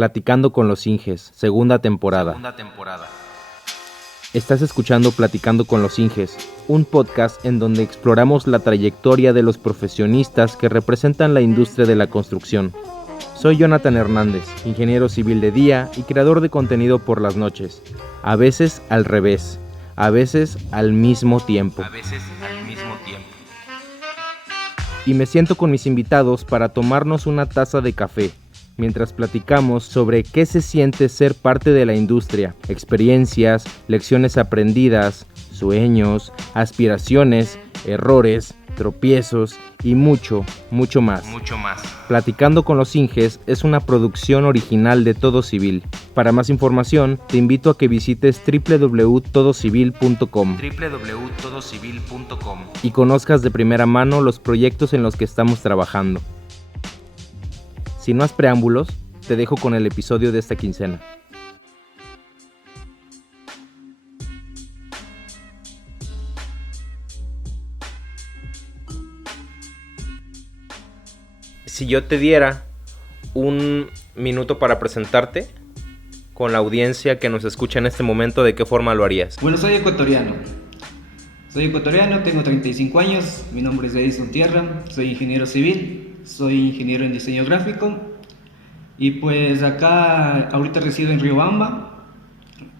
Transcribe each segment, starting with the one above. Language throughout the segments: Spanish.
Platicando con los Inges, segunda temporada. Estás escuchando Platicando con los Inges, un podcast en donde exploramos la trayectoria de los profesionistas que representan la industria de la construcción. Soy Jonathan Hernández, ingeniero civil de día y creador de contenido por las noches. A veces al revés, a veces al mismo tiempo. Y me siento con mis invitados para tomarnos una taza de café, mientras platicamos sobre qué se siente ser parte de la industria, experiencias, lecciones aprendidas, sueños, aspiraciones, errores, tropiezos y mucho más. Platicando con los Inges es una producción original de Todo Civil. Para más información, te invito a que visites www.todocivil.com y conozcas de primera mano los proyectos en los que estamos trabajando. Sin más preámbulos, te dejo con el episodio de esta quincena. Si yo te diera un minuto para presentarte con la audiencia que nos escucha en este momento, ¿de qué forma lo harías? Bueno, soy ecuatoriano, tengo 35 años, mi nombre es Edison Tierra, soy ingeniero civil, soy ingeniero en diseño gráfico y pues acá ahorita resido en Riobamba,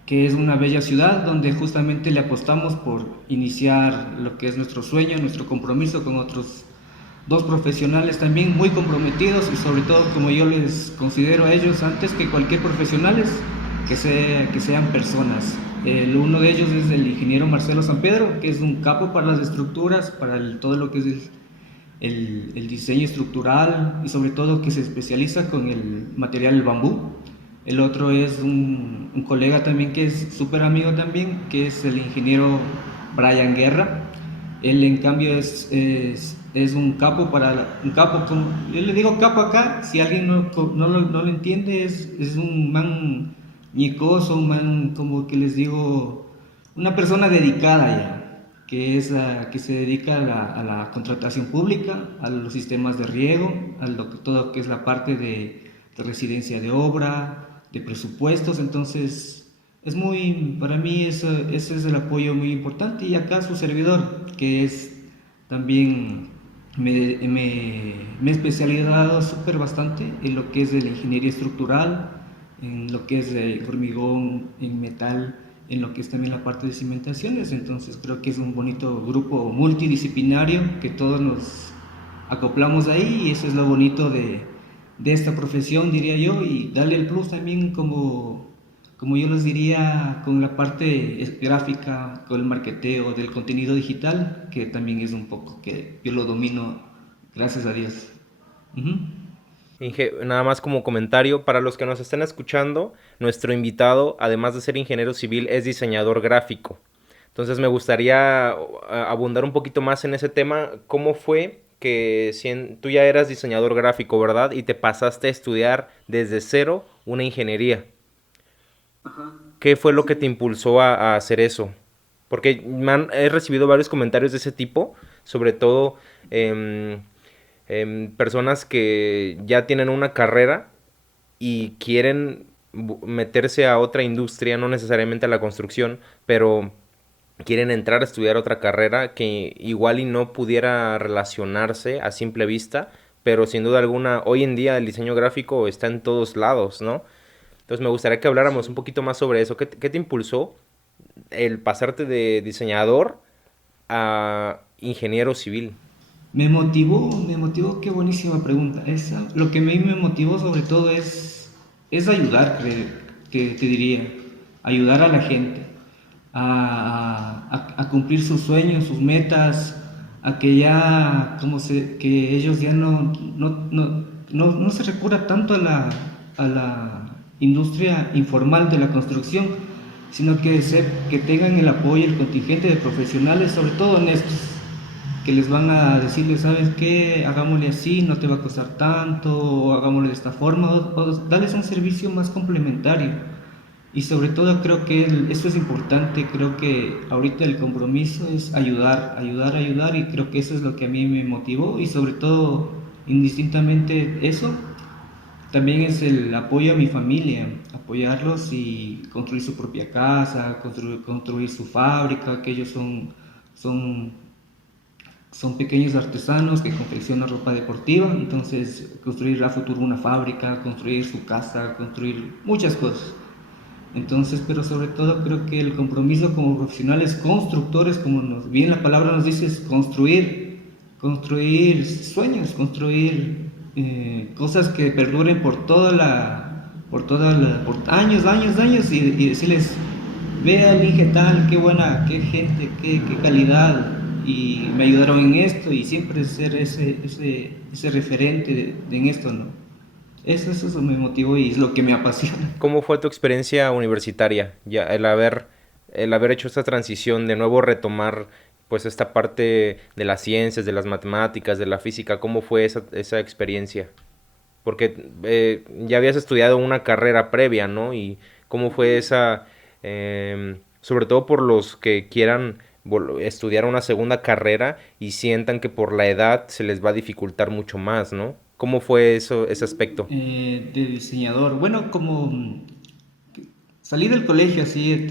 que es una bella ciudad donde justamente le apostamos por iniciar lo que es nuestro sueño, nuestro compromiso con otros dos profesionales también muy comprometidos y sobre todo, como yo les considero a ellos antes que cualquier profesionales, que sean personas. Uno de ellos es el ingeniero Marcelo San Pedro, que es un capo para las estructuras, para todo lo que es el diseño estructural y sobre todo que se especializa con el material bambú. El otro es un colega también que es súper amigo también, que es el ingeniero Brian Guerra. Él en cambio es un capo como yo le digo capo acá, si alguien no lo entiende, es un man ñicoso, un man como que les digo, una persona dedicada ya, que se dedica a la contratación pública, a los sistemas de riego, todo lo que es la parte de residencia de obra, de presupuestos. Entonces para mí ese es el apoyo muy importante. Y acá su servidor, que es también me he especializado súper bastante en lo que es de la ingeniería estructural, en lo que es de hormigón, en metal, en lo que es también la parte de cimentaciones. Entonces creo que es un bonito grupo multidisciplinario que todos nos acoplamos ahí, y eso es lo bonito de esta profesión, diría yo, y darle el plus también como yo les diría, con la parte gráfica, con el marketeo del contenido digital, que también es un poco que yo lo domino, gracias a Dios. Inge, nada más como comentario, para los que nos estén escuchando, nuestro invitado, además de ser ingeniero civil, es diseñador gráfico. Entonces me gustaría abundar un poquito más en ese tema. ¿Cómo fue que tú ya eras diseñador gráfico, verdad? Y te pasaste a estudiar desde cero una ingeniería. Ajá. ¿Qué fue lo que te impulsó a hacer eso? Porque he recibido varios comentarios de ese tipo, sobre todo personas que ya tienen una carrera y quieren meterse a otra industria, no necesariamente a la construcción, pero quieren entrar a estudiar otra carrera que igual y no pudiera relacionarse a simple vista, pero sin duda alguna hoy en día el diseño gráfico está en todos lados, ¿no? Entonces me gustaría que habláramos un poquito más sobre eso. ¿Qué te impulsó el pasarte de diseñador a ingeniero civil? Me motivó, qué buenísima pregunta esa. Lo que a mí me motivó sobre todo es ayudar, te diría, ayudar a la gente a cumplir sus sueños, sus metas, a que ya, que ellos ya no se recurra tanto a la industria informal de la construcción, sino que tengan el apoyo, el contingente de profesionales, sobre todo honestos, que les van a decirles, ¿sabes qué? Hagámosle así, no te va a costar tanto, o hagámosle de esta forma, o darles un servicio más complementario. Y sobre todo creo que eso es importante. Creo que ahorita el compromiso es ayudar, y creo que eso es lo que a mí me motivó, y sobre todo, indistintamente eso, también es el apoyo a mi familia, apoyarlos y construir su propia casa, construir su fábrica, que ellos son, son pequeños artesanos que confeccionan ropa deportiva, entonces construir a futuro una fábrica, construir su casa, construir muchas cosas. Entonces, pero sobre todo creo que el compromiso como profesionales constructores, como bien la palabra nos dice, es construir sueños, construir cosas que perduren por años, años, años y decirles, vea el Inge tal, qué buena, qué gente, qué calidad y me ayudaron en esto y siempre ser ese referente en esto, ¿no? Eso me motivó y es lo que me apasiona. ¿Cómo fue tu experiencia universitaria? Ya el haber hecho esta transición, de nuevo retomar pues esta parte de las ciencias, de las matemáticas, de la física, ¿cómo fue esa experiencia? Porque ya habías estudiado una carrera previa, ¿no? Y cómo fue esa, sobre todo por los que quieran estudiar una segunda carrera y sientan que por la edad se les va a dificultar mucho más, ¿no? ¿Cómo fue eso, ese aspecto? De diseñador. Bueno, como salí del colegio, así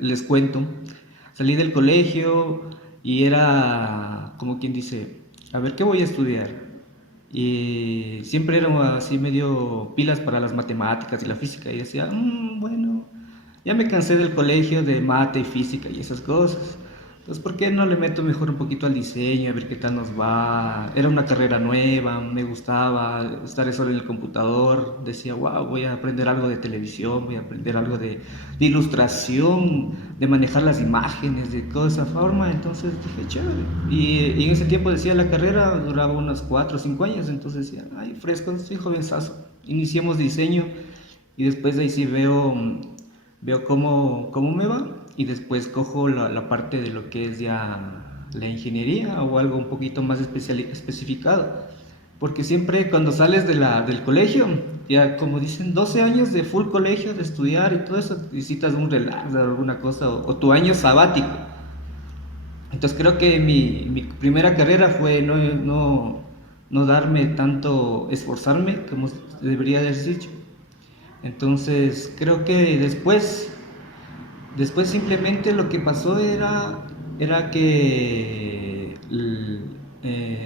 les cuento. Salí del colegio y era como quien dice, a ver, ¿qué voy a estudiar? Y siempre era así medio pilas para las matemáticas y la física y decía, bueno, ya me cansé del colegio de mate y física y esas cosas. Entonces, ¿por qué no le meto mejor un poquito al diseño, a ver qué tal nos va? Era una carrera nueva, me gustaba estar solo en el computador. Decía, wow, voy a aprender algo de televisión, voy a aprender algo de ilustración, de manejar las imágenes, de toda esa forma. Entonces dije, chévere. Y en ese tiempo decía, la carrera duraba unos 4 o 5 años. Entonces decía, ay, fresco, soy jovenzazo. Iniciemos diseño y después de ahí sí veo cómo me va y después cojo la parte de lo que es ya la ingeniería o algo un poquito más especificado. Porque siempre cuando sales del colegio, ya como dicen, 12 años de full colegio, de estudiar y todo eso, necesitas un relax o alguna cosa, o tu año sabático. Entonces creo que mi primera carrera fue no darme tanto, esforzarme como debería haber dicho. Entonces creo que después simplemente lo que pasó era que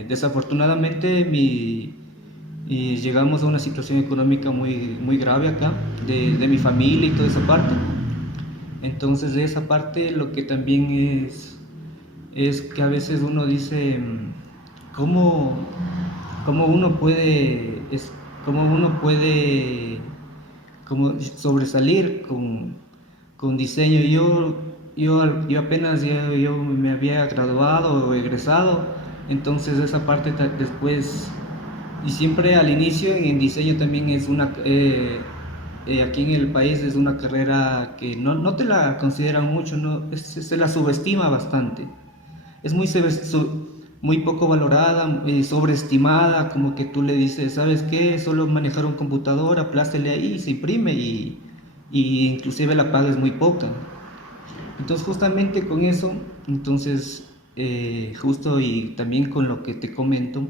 desafortunadamente llegamos a una situación económica muy grave acá, de mi familia y toda esa parte. Entonces de esa parte lo que también es que a veces uno dice, ¿cómo, cómo uno puede, cómo uno puede como sobresalir con diseño? Yo apenas yo me había graduado o egresado, entonces esa parte después, y siempre al inicio en diseño también es aquí en el país es una carrera que no te la consideran mucho, no, se la subestima bastante. Es muy poco valorada, sobreestimada, como que tú le dices, ¿sabes qué? Solo manejar un computador, aplástele ahí, se imprime y inclusive la paga es muy poca. Entonces justamente con eso, entonces justo y también con lo que te comento,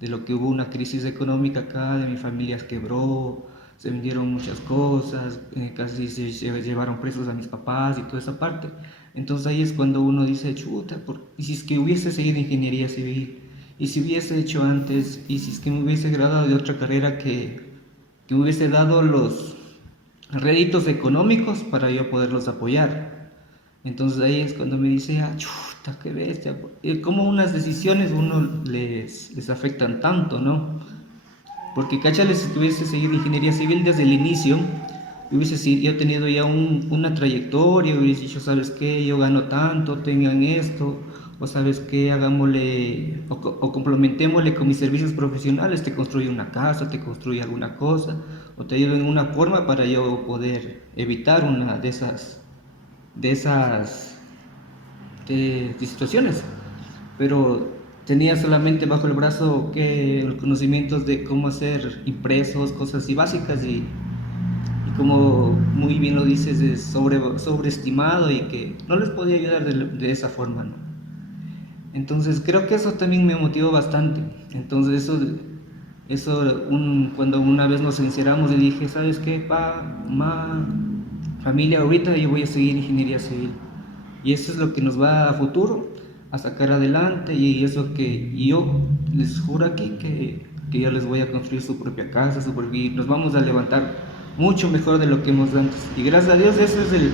de lo que hubo una crisis económica acá, de mi familia quebró, se vendieron muchas cosas, casi se llevaron presos a mis papás y toda esa parte. Entonces ahí es cuando uno dice, chuta, ¿y si es que hubiese seguido ingeniería civil? ¿Y si hubiese hecho antes? ¿Y si es que me hubiese graduado de otra carrera que me hubiese dado los réditos económicos para yo poderlos apoyar? Entonces ahí es cuando me dice, chuta, qué bestia. Cómo unas decisiones uno les afectan tanto, ¿no? Porque cáchale, si tuviese seguido ingeniería civil desde el inicio, yo tenido ya una trayectoria, hubiese dicho, ¿sabes qué? Yo gano tanto, tengan esto, o ¿sabes qué? Hagámosle, o complementémosle con mis servicios profesionales, te construyo una casa, te construyo alguna cosa, o te ayudo en una forma para yo poder evitar una de situaciones. Pero tenía solamente bajo el brazo los conocimientos de cómo hacer impresos, cosas así básicas y como muy bien lo dices, es sobreestimado y que no les podía ayudar de esa forma, ¿no? Entonces creo que eso también me motivó bastante. Entonces eso Cuando una vez nos sinceramos le dije, ¿sabes qué, pa, ma, familia, ahorita yo voy a seguir ingeniería civil? Y eso es lo que nos va a futuro, a sacar adelante, y eso que y yo les juro aquí que yo les voy a construir su propia casa, y nos vamos a levantar mucho mejor de lo que hemos antes. Y gracias a Dios ese es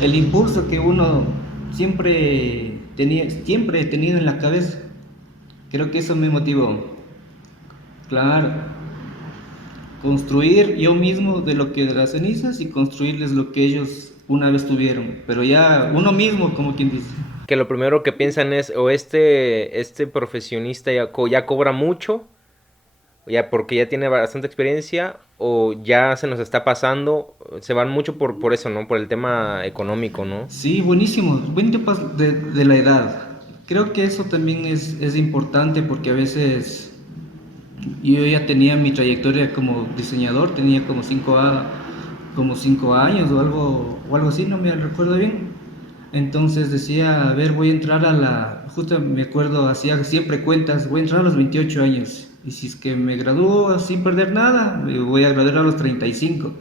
el impulso que uno siempre he tenido en la cabeza. Creo que eso me motivó. Claro, construir yo mismo de lo que de las cenizas y construirles lo que ellos una vez tuvieron, pero ya uno mismo, como quien dice. Que lo primero que piensan es, o este profesionista ya cobra mucho, ya porque ya tiene bastante experiencia, o ya se nos está pasando, se van mucho por eso, ¿no? Por el tema económico, ¿no? Sí, buenísimo, buen tema de la edad. Creo que eso también es importante porque a veces yo ya tenía mi trayectoria como diseñador, tenía como 5 años o algo así, no me recuerdo bien. Entonces decía, a ver, voy a entrar justo me acuerdo, hacía siempre cuentas, voy a entrar a los 28 años. Y si es que me gradúo sin perder nada, me voy a graduar a los 35.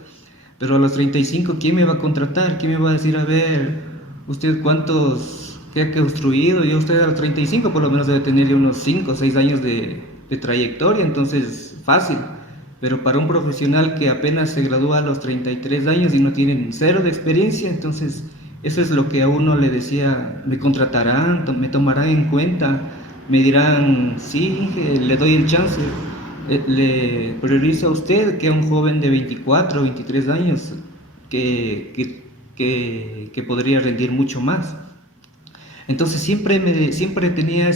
Pero a los 35, ¿quién me va a contratar? ¿Quién me va a decir, a ver, usted qué ha construido? Yo usted a los 35 por lo menos debe tener ya unos 5 o 6 años de trayectoria, entonces fácil. Pero para un profesional que apenas se gradúa a los 33 años y no tienen cero de experiencia, entonces eso es lo que a uno le decía, me contratarán, me tomarán en cuenta, me dirán, sí, le doy el chance, le priorizo a usted que a un joven de 24 o 23 años que podría rendir mucho más. Entonces siempre tenía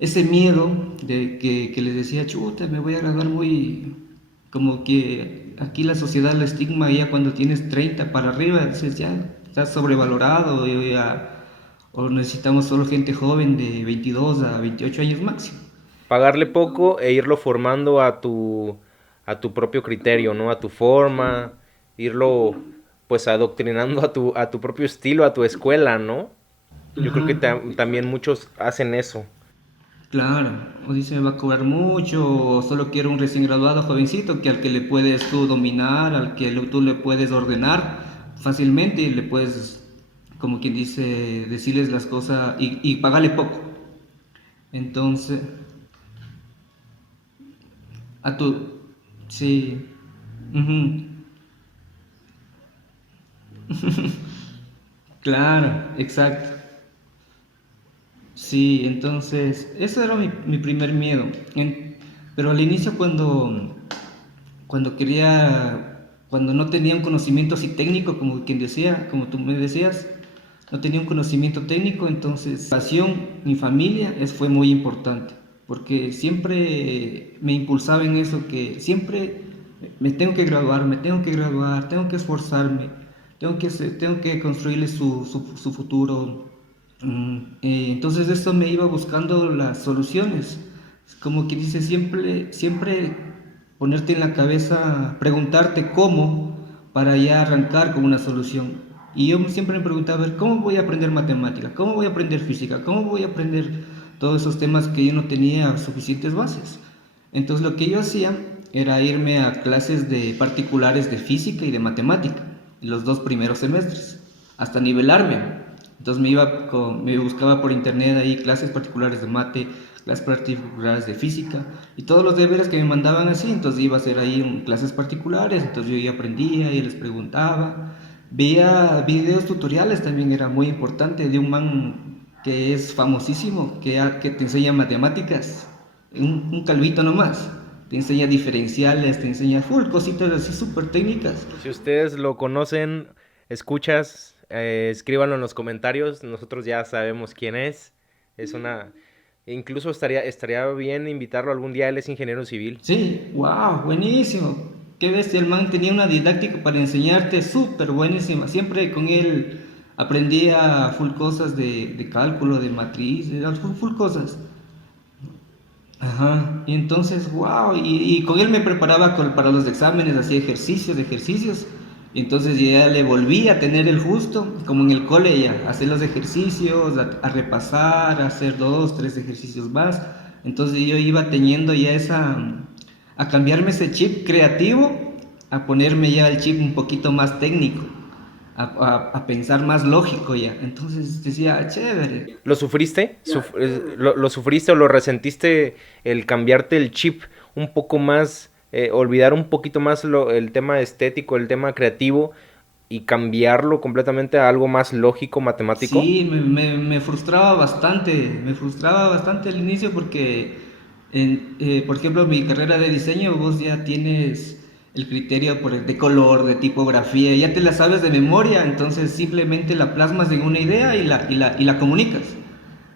ese miedo que les decía, chuta, me voy a graduar muy, como que aquí la sociedad, el estigma ya cuando tienes 30 para arriba, dices ya estás sobrevalorado, o necesitamos solo gente joven de 22 a 28 años máximo. Pagarle poco e irlo formando a tu propio criterio, ¿no? A tu forma, irlo pues adoctrinando a tu propio estilo, a tu escuela, ¿no? Yo creo que Ajá. también muchos hacen eso. Claro, o dice me va a cobrar mucho, o solo quiero un recién graduado jovencito que al que le puedes tú dominar, al que tú le puedes ordenar fácilmente y le puedes, como quien dice, decirles las cosas y pagarle poco. Entonces, a tu, sí, ujú, claro, exacto. Sí, entonces, eso era mi primer miedo. Pero al inicio cuando no tenía un conocimiento así técnico, como quien decía, como tú me decías, no tenía un conocimiento técnico, entonces pasión, mi familia, fue muy importante, porque siempre me impulsaba en eso, que siempre me tengo que graduar, tengo que esforzarme, tengo que construirle su futuro. Entonces esto me iba buscando las soluciones, como que dice, siempre ponerte en la cabeza, preguntarte cómo para ya arrancar con una solución. Y yo siempre me preguntaba, a ver, ¿cómo voy a aprender matemática? ¿Cómo voy a aprender física? ¿Cómo voy a aprender todos esos temas que yo no tenía suficientes bases? Entonces lo que yo hacía era irme a clases de particulares de física y de matemática, los 2 primeros semestres, hasta nivelarme. Entonces me buscaba por internet ahí clases particulares de mate, clases particulares de física y todos los deberes que me mandaban así, entonces iba a hacer ahí clases particulares, entonces yo ya aprendía y les preguntaba, veía videos tutoriales también, era muy importante, de un man que es famosísimo, que te enseña matemáticas, un calvito nomás, te enseña diferenciales, te enseña full cositas así súper técnicas. Si ustedes lo conocen, escuchas, escríbanlo en los comentarios. Nosotros ya sabemos quién es. Es una... Incluso estaría bien invitarlo algún día. Él es ingeniero civil. Sí, wow, buenísimo. Qué bestia, el man tenía una didáctica para enseñarte súper buenísima. Siempre con él aprendía full cosas de cálculo, de matriz, full cosas. Ajá, y entonces, wow, y con él me preparaba para los exámenes, hacía ejercicios. Y entonces ya le volví a tener el justo, como en el cole ya, a hacer los ejercicios, a repasar, a hacer 2, 3 ejercicios más. Entonces yo iba teniendo ya a cambiarme ese chip creativo a ponerme ya el chip un poquito más técnico, a pensar más lógico ya. Entonces decía, "Ah, chévere". ¿Lo sufriste? ¿Lo sufriste o lo resentiste el cambiarte el chip un poco más, olvidar un poquito más el tema estético, el tema creativo y cambiarlo completamente a algo más lógico, matemático? Sí, me frustraba bastante al inicio porque, por ejemplo, en mi carrera de diseño vos ya tienes el criterio de color, de tipografía, ya te la sabes de memoria, entonces simplemente la plasmas en una idea y la comunicas.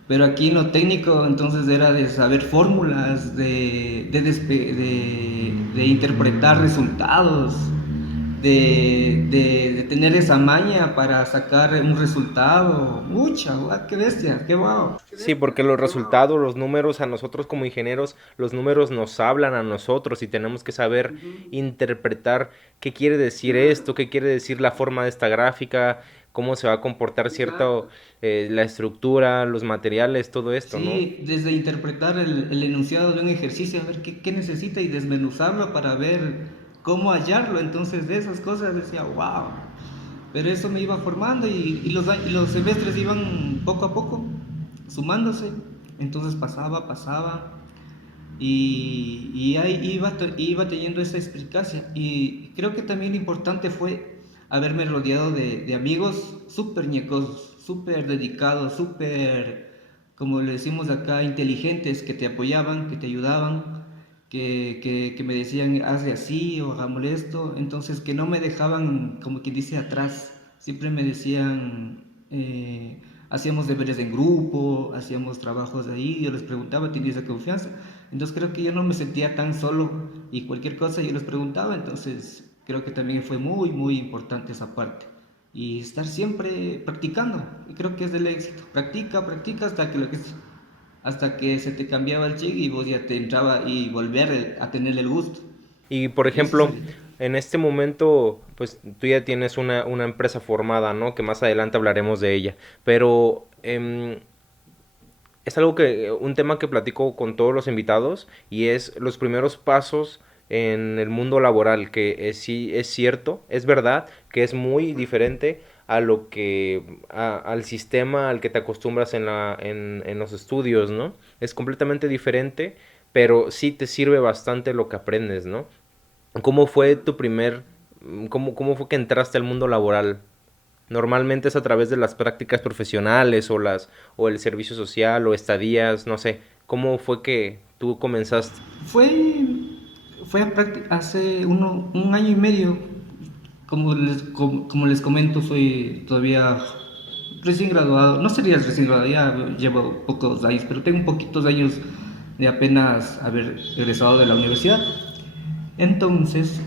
Pero aquí en lo técnico entonces era de saber fórmulas, de interpretar resultados, de tener esa maña para sacar un resultado. Mucha, guau, qué bestia, qué wow. Sí, porque los resultados, los números, a nosotros como ingenieros, los números nos hablan a nosotros y tenemos que saber interpretar qué quiere decir esto, qué quiere decir la forma de esta gráfica, cómo se va a comportar cierto, la estructura, los materiales, todo esto, ¿no? Sí, desde interpretar el enunciado de un ejercicio, a ver qué necesita y desmenuzarlo para ver cómo hallarlo. Entonces de esas cosas decía, wow. Pero eso me iba formando y los semestres iban poco a poco sumándose. Entonces pasaba y ahí iba teniendo esa explicación. Y creo que también lo importante fue haberme rodeado de amigos súper ñecosos, súper dedicados, súper, como le decimos acá, inteligentes, que te apoyaban, que te ayudaban, que me decían, hazle así o hagámosle esto. Entonces, que no me dejaban, como quien dice, atrás. Siempre me decían, hacíamos deberes en grupo, hacíamos trabajos ahí, yo les preguntaba, tenía esa confianza. Entonces creo que yo no me sentía tan solo y cualquier cosa yo les preguntaba, entonces creo que también fue muy importante esa parte. Y estar siempre practicando, y creo que es del éxito. Practica hasta que se te cambiaba el chip y vos ya te entraba y volver a tener el gusto. Y por Y ese es ejemplo, en este momento, pues tú ya tienes una empresa formada, ¿no? Que más adelante hablaremos de ella. Pero es algo un tema que platico con todos los invitados y es los primeros pasos en el mundo laboral, que sí es cierto, es verdad, que es muy diferente a al sistema al que te acostumbras en los estudios, ¿no? Es completamente diferente, pero sí te sirve bastante lo que aprendes, ¿no? ¿Cómo fue cómo fue que entraste al mundo laboral? Normalmente es a través de las prácticas profesionales o el servicio social o estadías, no sé. ¿Cómo fue que tú comenzaste? fue, hace un año y medio, como les comento, soy todavía recién graduado, no sería recién graduado, ya llevo pocos años, pero tengo un poquitos años de apenas haber egresado de la universidad. Entonces,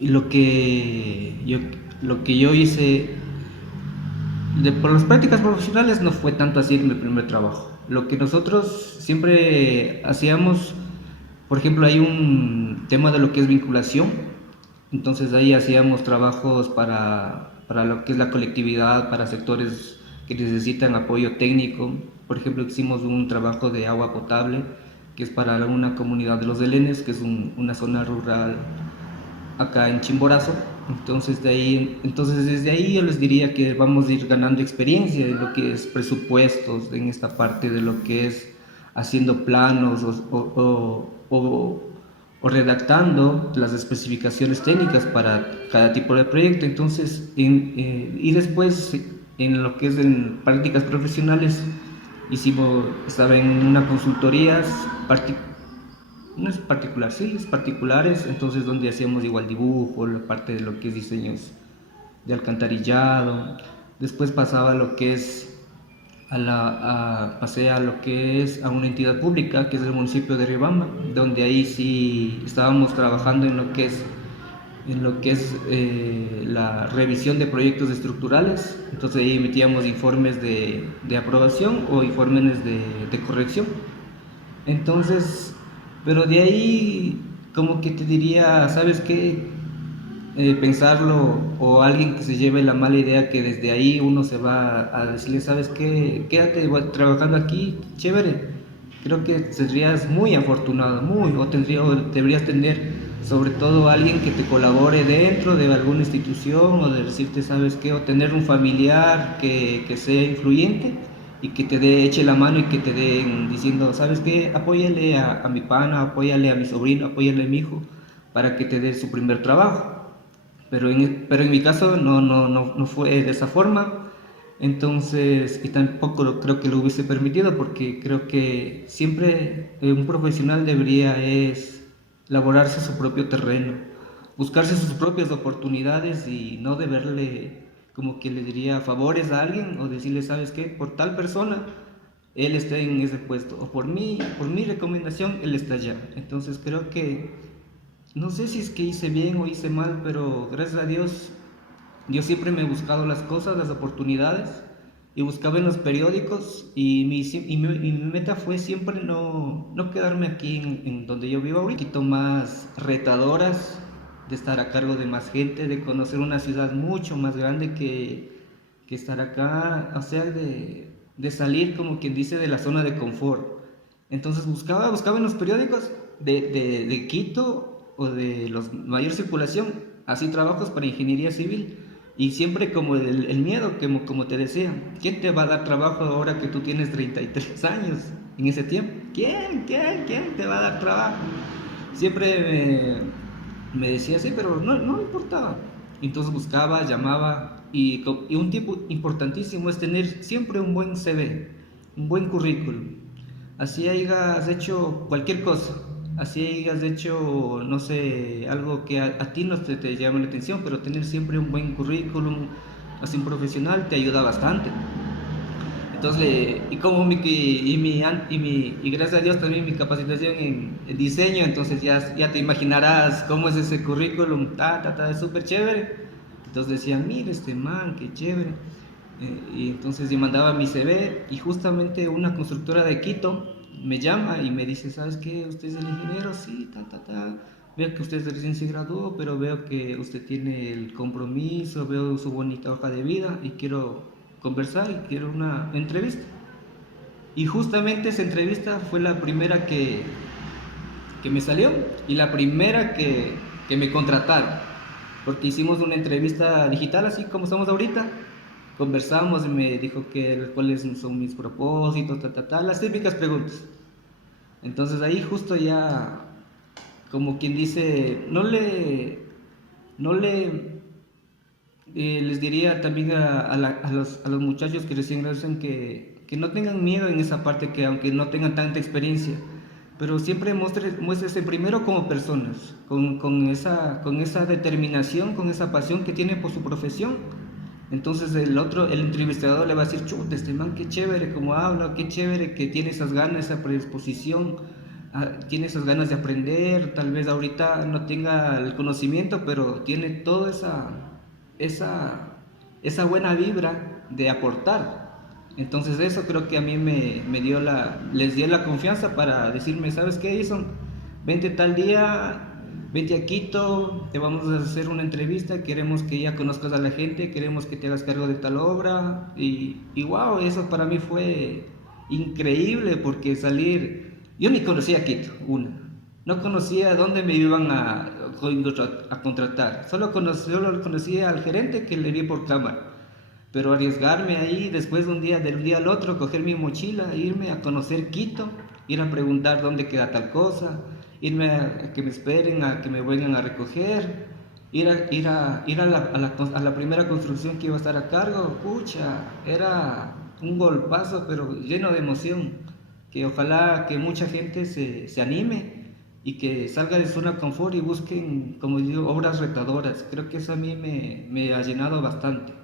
lo que yo, lo que yo hice por las prácticas profesionales no fue tanto así en mi primer trabajo. Lo que nosotros siempre hacíamos, por ejemplo, hay un tema de lo que es vinculación, entonces ahí hacíamos trabajos para lo que es la colectividad, para sectores que necesitan apoyo técnico. Por ejemplo, hicimos un trabajo de agua potable, que es para una comunidad de los Delenes, que es una zona rural acá en Chimborazo. Entonces desde ahí yo les diría que vamos a ir ganando experiencia en lo que es presupuestos, en esta parte de lo que es haciendo planos o redactando las especificaciones técnicas para cada tipo de proyecto. Entonces, y después en lo que es en prácticas profesionales, estaba en una consultoría no es particular, sí, es particulares, entonces donde hacíamos igual dibujo, la parte de lo que es diseños de alcantarillado, después pasaba a lo que es pasé a lo que es a una entidad pública, que es el municipio de Riobamba, donde ahí sí estábamos trabajando en lo que es la revisión de proyectos estructurales, entonces ahí emitíamos informes de aprobación o informes de corrección. Entonces, pero de ahí como que te diría, ¿sabes qué? Pensarlo o alguien que se lleve la mala idea que desde ahí uno se va a decirle, ¿sabes qué? Quédate trabajando aquí, chévere. Creo que serías muy afortunado, o deberías tener sobre todo alguien que te colabore dentro de alguna institución o de decirte, ¿sabes qué? O tener un familiar que sea influyente y que te eche la mano y que te den diciendo, ¿sabes qué? Apóyale a mi pana, apóyale a mi sobrino, apóyale a mi hijo para que te dé su primer trabajo. Pero en mi caso no fue de esa forma. Entonces, y tampoco creo que lo hubiese permitido porque creo que siempre un profesional debería es laborarse su propio terreno, buscarse sus propias oportunidades y no deberle, como que le diría, favores a alguien o decirle, ¿sabes qué? Por tal persona, él está en ese puesto, o por mi recomendación, él está allá. Entonces creo que no sé si es que hice bien o hice mal, pero gracias a Dios, yo siempre me he buscado las cosas, las oportunidades, y buscaba en los periódicos, y mi meta fue siempre no quedarme aquí en donde yo vivo ahorita, un poquito más retadoras, de estar a cargo de más gente, de conocer una ciudad mucho más grande que estar acá, o sea, de salir, como quien dice, de la zona de confort. Entonces buscaba en los periódicos de Quito o de los mayor circulación, así trabajos para ingeniería civil. Y siempre como el miedo, como te decía, ¿quién te va a dar trabajo ahora que tú tienes 33 años en ese tiempo? ¿Quién te va a dar trabajo? Siempre me decía, sí, pero no me importaba. Entonces buscaba, llamaba, y un tipo importantísimo es tener siempre un buen CV, un buen currículum. Así hayas hecho cualquier cosa, así hayas hecho, no sé, algo que a ti no te llame la atención, pero tener siempre un buen currículum, así un profesional, te ayuda bastante. Entonces, y gracias a Dios también mi capacitación en diseño, entonces ya te imaginarás cómo es ese currículum, es súper chévere. Entonces decían, mira este man, qué chévere. Y entonces yo mandaba mi CV y justamente una constructora de Quito me llama y me dice, ¿sabes qué? ¿Usted es el ingeniero? Sí, Veo que usted recién se graduó, pero veo que usted tiene el compromiso, veo su bonita hoja de vida y quiero conversar y quiero una entrevista. Y justamente esa entrevista fue la primera que me salió y la primera que me contrataron, porque hicimos una entrevista digital así como estamos ahorita, conversamos y me dijo cuáles son mis propósitos, las típicas preguntas. Entonces ahí justo ya, como quien dice, no le les diría también a los muchachos que recién gradúan que no tengan miedo en esa parte, que aunque no tengan tanta experiencia, pero siempre muéstrese primero como personas, con esa determinación, con esa pasión que tiene por su profesión. Entonces el entrevistador le va a decir, chuta, este man, qué chévere como habla, qué chévere que tiene esas ganas, esa predisposición, tiene esas ganas de aprender, tal vez ahorita no tenga el conocimiento, pero tiene toda esa, esa buena vibra de aportar. Entonces eso creo que a mí les dio la confianza para decirme, ¿sabes qué, Edison? Vente tal día, vente a Quito, te vamos a hacer una entrevista, queremos que ya conozcas a la gente, queremos que te hagas cargo de tal obra. Y wow, eso para mí fue increíble porque yo ni conocía Quito, no conocía dónde me iban a contratar, solo conocía al gerente que le vi por cámara. Pero arriesgarme ahí después de un día al otro, coger mi mochila, irme a conocer Quito, ir a preguntar dónde queda tal cosa, irme a que me esperen, a que me vengan a recoger, ir a la primera construcción que iba a estar a cargo, pucha, era un golpazo, pero lleno de emoción, que ojalá que mucha gente se anime y que salga de su zona de confort y busquen, como digo, obras retadoras. Creo que eso a mí me ha llenado bastante.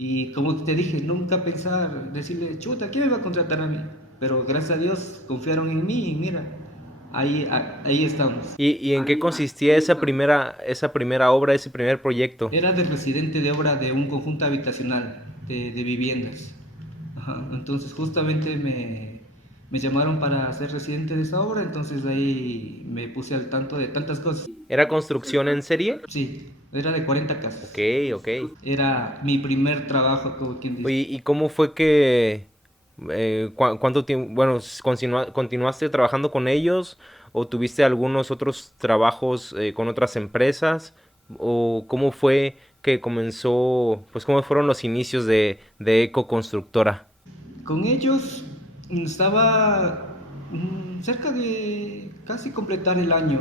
Y como te dije, nunca pensar, decirle, chuta, ¿quién me va a contratar a mí? Pero gracias a Dios confiaron en mí y mira, ahí estamos. ¿Y en qué consistía esa primera obra, ese primer proyecto? Era de residente de obra de un conjunto habitacional de viviendas. Ajá, entonces justamente me llamaron para ser residente de esa obra, entonces ahí me puse al tanto de tantas cosas. ¿Era construcción en serie? Sí, era de 40 Ok, casas. ok. Era mi primer trabajo, como quien dice. Oye, ¿y cómo fue que ¿Cuánto tiempo, bueno, continuaste trabajando con ellos o tuviste algunos otros trabajos con otras empresas? ¿O cómo fue que comenzó, pues cómo fueron los inicios de Eco Constructora? Con ellos estaba cerca de casi completar el año.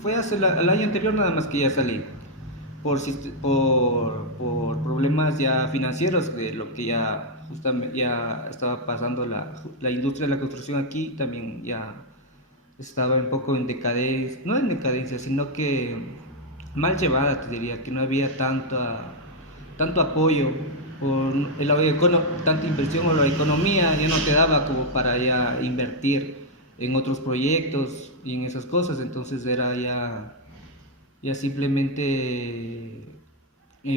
Fue hace el año anterior nada más que ya salí. Por problemas ya financieros de lo que ya justamente ya estaba pasando la industria de la construcción aquí, también ya estaba un poco en decadencia, no en decadencia, sino que mal llevada, te diría, que no había tanto apoyo por tanta inversión o la economía ya no te daba como para ya invertir en otros proyectos y en esas cosas, entonces era ya simplemente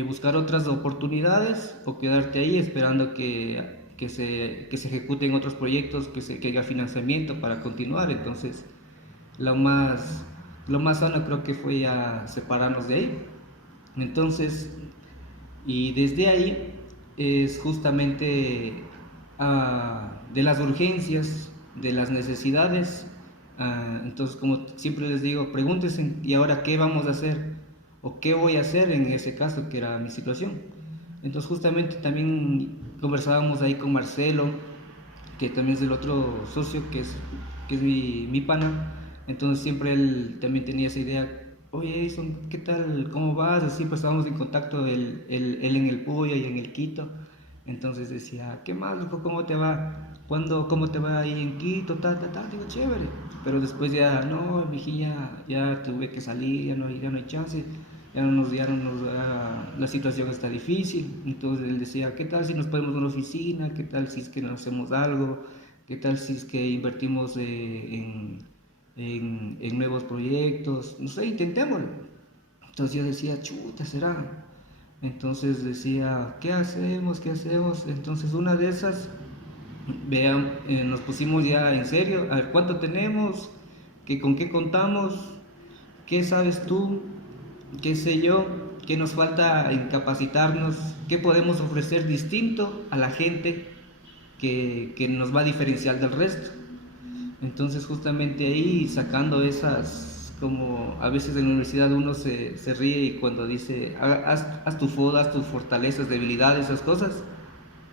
buscar otras oportunidades o quedarte ahí esperando que se ejecuten otros proyectos, que haya financiamiento para continuar. Entonces, lo más, lo más sano creo que fue ya separarnos de ahí. Entonces, y desde ahí es justamente de las urgencias, de las necesidades. Entonces, como siempre les digo, pregúntense, ¿y ahora qué vamos a hacer? ¿O qué voy a hacer en ese caso, que era mi situación? Entonces, justamente también conversábamos ahí con Marcelo, que también es el otro socio, que es mi pana. Entonces, siempre él también tenía esa idea. Oye, Edison, ¿qué tal? ¿Cómo vas? Siempre estábamos en contacto, él en el Puyo y en el Quito. Entonces decía, ¿qué más, loco? ¿Cómo te va? ¿Cómo te va ahí en Quito? Tal, tal, tal. Digo, chévere. Pero después ya, no, mijilla, ya tuve que salir, ya no hay chance. La situación está difícil. Entonces él decía, ¿qué tal si nos ponemos en una oficina? ¿Qué tal si es que nos hacemos algo? ¿Qué tal si es que invertimos en nuevos proyectos? No sé, intentémoslo. Entonces yo decía, chuta, será. Entonces decía, ¿qué hacemos? ¿Qué hacemos? Entonces una de esas, vean, nos pusimos ya en serio, a ver cuánto tenemos, con qué contamos, qué sabes tú, qué sé yo, qué nos falta en capacitarnos, qué podemos ofrecer distinto a la gente que nos va a diferenciar del resto. Entonces justamente ahí sacando esas, como a veces en la universidad uno se ríe y cuando dice, haz tu foda, haz tus fortalezas, debilidades, esas cosas,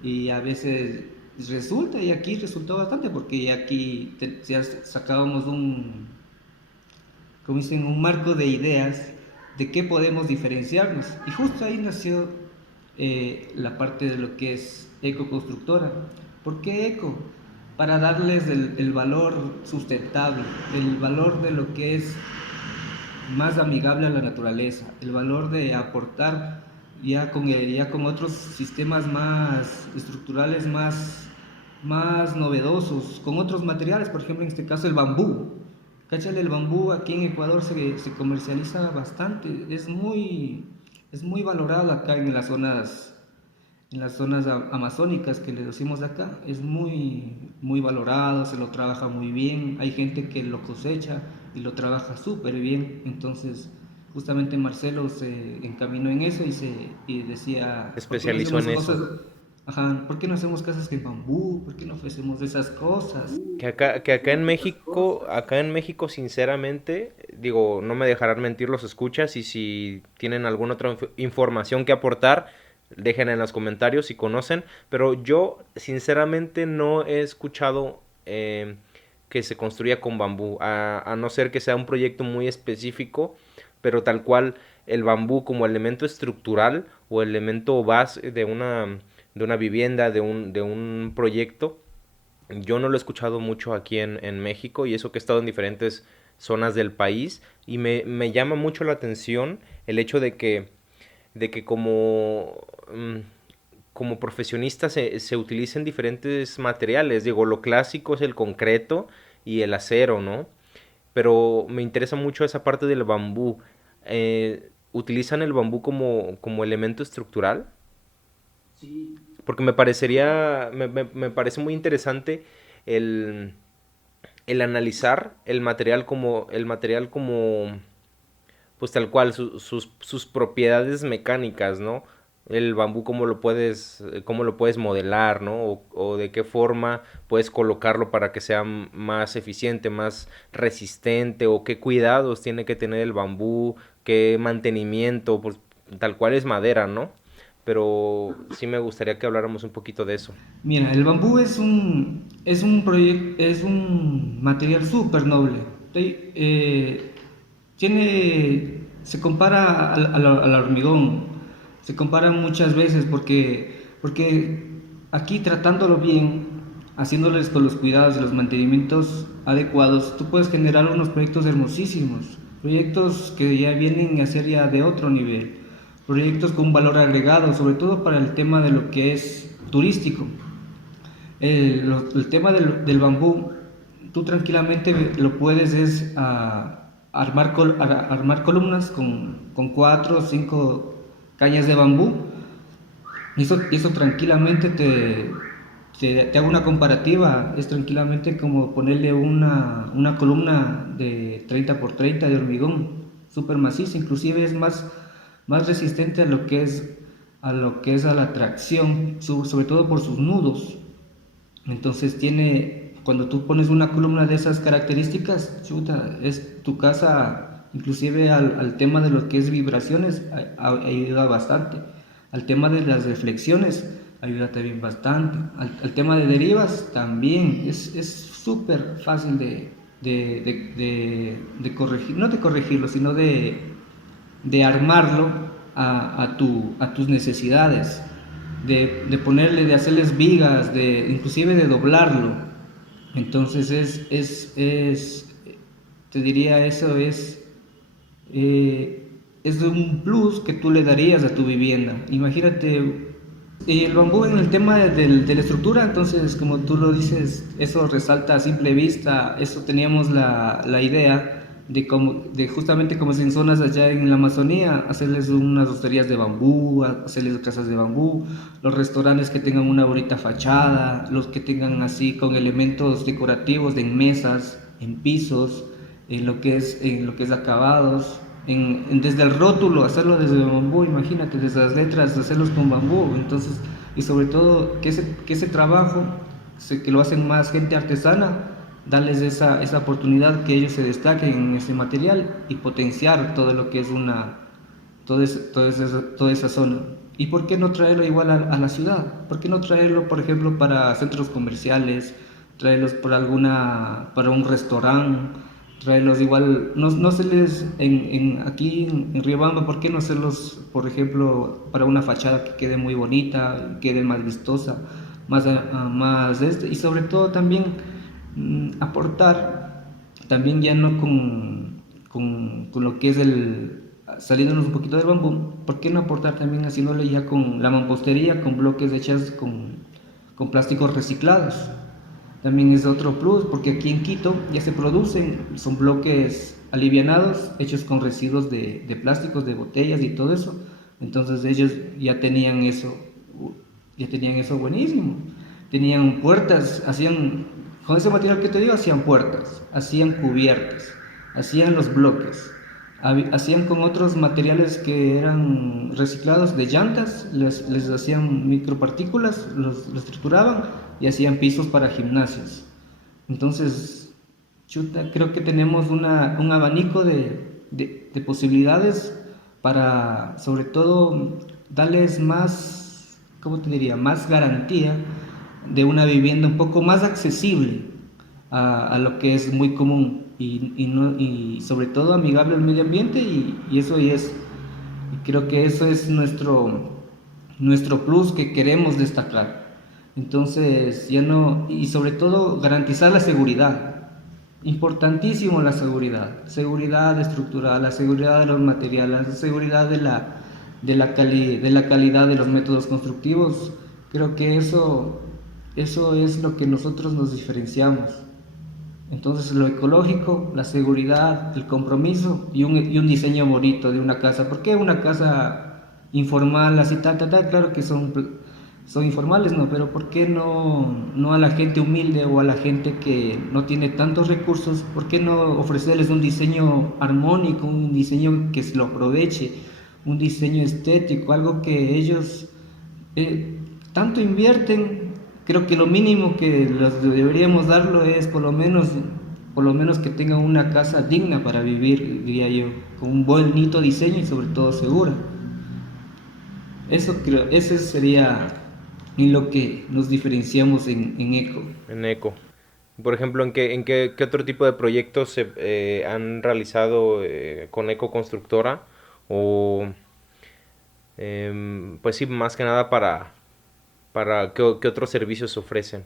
y a veces resulta, y aquí resultó bastante, porque aquí ya sacábamos como dicen, un marco de ideas de qué podemos diferenciarnos. Y justo ahí nació la parte de lo que es ecoconstructora. ¿Por qué eco? Para darles el valor sustentable, el valor de lo que es más amigable a la naturaleza, el valor de aportar ya con otros sistemas más estructurales, más novedosos, con otros materiales, por ejemplo en este caso el bambú. Cáchale, el bambú aquí en Ecuador se comercializa bastante, es muy valorado acá en las zonas amazónicas que le decimos de acá, es muy, muy valorado, se lo trabaja muy bien, hay gente que lo cosecha y lo trabaja súper bien, entonces justamente Marcelo se encaminó en eso y decía, ¿por qué no Especializó hacemos en cosas? eso. Ajá, ¿por qué no hacemos casas de bambú? ¿Por qué no ofrecemos esas cosas? Que acá en México, sinceramente, digo, no me dejarán mentir los escuchas y si tienen alguna otra información que aportar, dejen en los comentarios si conocen, pero yo sinceramente no he escuchado que se construya con bambú, a no ser que sea un proyecto muy específico, pero tal cual el bambú como elemento estructural o elemento base de una vivienda, de un proyecto. Yo no lo he escuchado mucho aquí en México y eso que he estado en diferentes zonas del país y me llama mucho la atención el hecho de que como profesionistas se utilicen diferentes materiales. Digo, lo clásico es el concreto y el acero, ¿no? Pero me interesa mucho esa parte del bambú. ¿Utilizan el bambú como elemento estructural? Porque me parece muy interesante el, el analizar el material como, pues tal cual, sus propiedades mecánicas, ¿no? el bambú cómo lo puedes modelar, ¿no? O de qué forma puedes colocarlo para que sea más eficiente, más resistente, o qué cuidados tiene que tener el bambú, qué mantenimiento, pues tal cual es madera, ¿no? Pero sí me gustaría que habláramos un poquito de eso. Mira, el bambú es un material súper noble. ¿Sí? Se compara al hormigón, se compara muchas veces porque aquí tratándolo bien, haciéndoles con los cuidados y los mantenimientos adecuados, tú puedes generar unos proyectos hermosísimos, proyectos que ya vienen a ser ya de otro nivel, proyectos con valor agregado, sobre todo para el tema de lo que es turístico. El tema del bambú, tú tranquilamente lo puedes armar columnas con 4 o 5 cañas de bambú. Eso tranquilamente te hago una comparativa, es tranquilamente como ponerle una columna de 30 por 30 de hormigón, súper maciza, inclusive es más resistente a la tracción, sobre todo por sus nudos. Entonces cuando tú pones una columna de esas características, chuta, es tu casa, inclusive al tema de lo que es vibraciones, ayuda bastante. Al tema de las reflexiones, ayuda también bastante. Al tema de derivas, también. Es súper fácil de corregir, no de corregirlo, sino de armarlo a tus necesidades, de ponerle, de hacerles vigas, inclusive de doblarlo. Entonces te diría, eso es un plus que tú le darías a tu vivienda. Imagínate, el bambú en el tema de la estructura, entonces como tú lo dices, eso resalta a simple vista, eso teníamos la idea de justamente como si en zonas allá en la Amazonía, hacerles unas hosterías de bambú, hacerles casas de bambú, los restaurantes que tengan una bonita fachada, los que tengan así con elementos decorativos en mesas, en pisos, en lo que es acabados, desde el rótulo, hacerlo desde bambú, imagínate, desde las letras, hacerlos con bambú. Entonces, y sobre todo que ese trabajo, que lo hacen más gente artesana, darles esa oportunidad, que ellos se destaquen en ese material y potenciar todo lo que es toda esa zona. ¿Y por qué no traerlo igual a la ciudad? ¿Por qué no traerlo, por ejemplo, para centros comerciales, traerlos para un restaurante, traerlos igual, no hacerles aquí en Riobamba? ¿Por qué no hacerlos, por ejemplo, para una fachada que quede muy bonita, quede más vistosa, y sobre todo también aportar, también ya no con lo que es saliéndonos un poquito del bambú, ¿por qué no aportar también haciéndole ya con la mampostería, con bloques hechas con plásticos reciclados? También es otro plus, porque aquí en Quito ya se producen, son bloques alivianados, hechos con residuos de plásticos, de botellas y todo eso. Entonces ellos ya tenían eso buenísimo. Tenían puertas, con ese material que te digo, hacían puertas, hacían cubiertas, hacían los bloques, hacían con otros materiales que eran reciclados de llantas, les hacían micropartículas, los trituraban y hacían pisos para gimnasios. Entonces, chuta, creo que tenemos un abanico de posibilidades para, sobre todo, darles más, ¿cómo te diría?, más garantía de una vivienda un poco más accesible a lo que es muy común y sobre todo amigable al medio ambiente, y creo que eso es nuestro plus que queremos destacar. Entonces, y sobre todo garantizar la seguridad. Importantísimo la seguridad estructural, la seguridad de los materiales, la seguridad de la calidad de los métodos constructivos. Creo que eso es lo que nosotros nos diferenciamos. Entonces, lo ecológico, la seguridad, el compromiso y un diseño bonito de una casa. ¿Por qué una casa informal, así, Claro que son informales, ¿no? Pero ¿por qué no a la gente humilde o a la gente que no tiene tantos recursos? ¿Por qué no ofrecerles un diseño armónico, un diseño que se lo aproveche? un diseño estético, algo que ellos tanto invierten. Creo que lo mínimo que deberíamos darlo es por lo menos que tengan una casa digna para vivir, diría yo, con un bonito diseño y sobre todo segura. Eso creo, ese sería en lo que nos diferenciamos en Eco. En eco. Por ejemplo, ¿qué otro tipo de proyectos se han realizado con Eco Constructora? O, pues sí, más que nada para qué otros servicios ofrecen.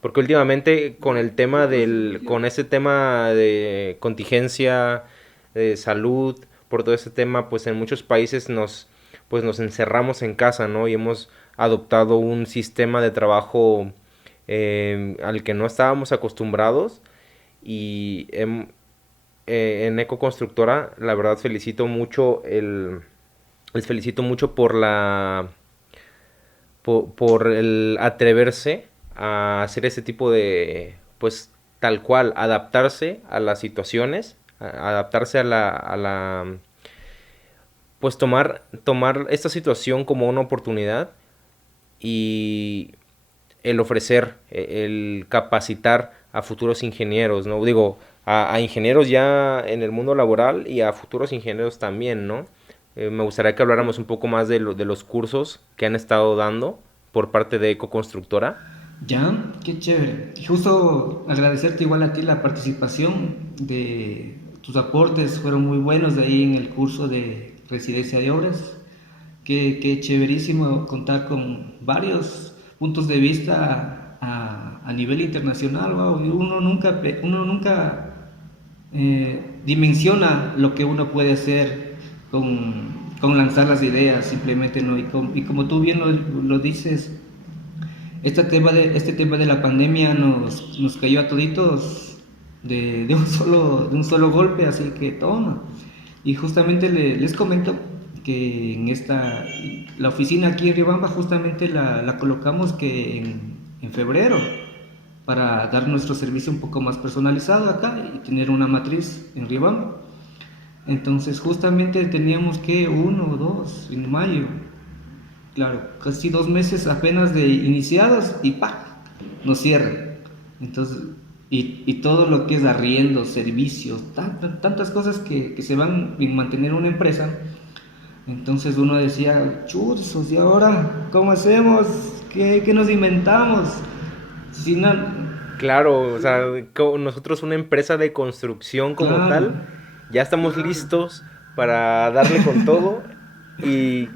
Porque últimamente con el tema con ese tema de contingencia, de salud, por todo ese tema, pues en muchos países pues nos encerramos en casa, ¿no? Y hemos adoptado un sistema de trabajo al que no estábamos acostumbrados. Y en Eco Constructora, la verdad les felicito mucho por el atreverse a hacer ese tipo de, pues tal cual, adaptarse a las situaciones, adaptarse pues tomar esta situación como una oportunidad y el ofrecer, el capacitar a futuros ingenieros, ¿no? Digo, a ingenieros ya en el mundo laboral y a futuros ingenieros también, ¿no? Me gustaría que habláramos un poco más de los cursos que han estado dando por parte de Eco Constructora. Ya, qué chévere. Y justo agradecerte igual a ti la participación de tus aportes, fueron muy buenos de ahí en el curso de residencia de obras. Qué chéverísimo contar con varios puntos de vista a nivel internacional. Wow. Y uno nunca dimensiona lo que uno puede hacer con lanzar las ideas, simplemente no. Y como tú bien lo dices, este tema de la pandemia nos cayó a toditos de un solo golpe, así que toma. Y justamente les comento que la oficina aquí en Riobamba justamente la colocamos que en febrero para dar nuestro servicio un poco más personalizado acá y tener una matriz en Riobamba. Entonces justamente teníamos que uno o dos en mayo. Claro, casi 2 meses apenas de iniciados y ¡pa! Nos cierran. Entonces, y todo lo que es arriendo, servicios, tantas cosas que se van a mantener una empresa. Entonces uno decía, chuzos, ¿y ahora cómo hacemos? ¿Qué nos inventamos? Si no, Claro, o sea, nosotros una empresa de construcción como claro, tal, ya estamos listos para darle con todo y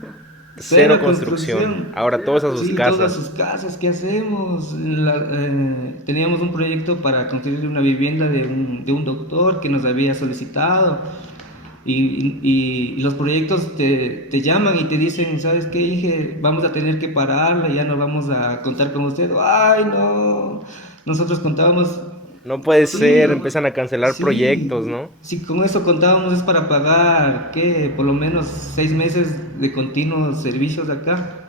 cero cero construcción. construcción. Ahora todos a sus Sí, todas casas. sus casas, ¿qué hacemos? Teníamos un proyecto para construir una vivienda de un doctor que nos había solicitado. Y los proyectos te llaman y te dicen, ¿sabes qué, Inge? Vamos a tener que pararla, ya no vamos a contar con usted. ¡Ay, no! Nosotros contábamos, No puede sí, ser, empiezan a cancelar proyectos, sí, ¿no? si con eso contábamos es para pagar, ¿qué? Por lo menos 6 meses de continuos servicios acá.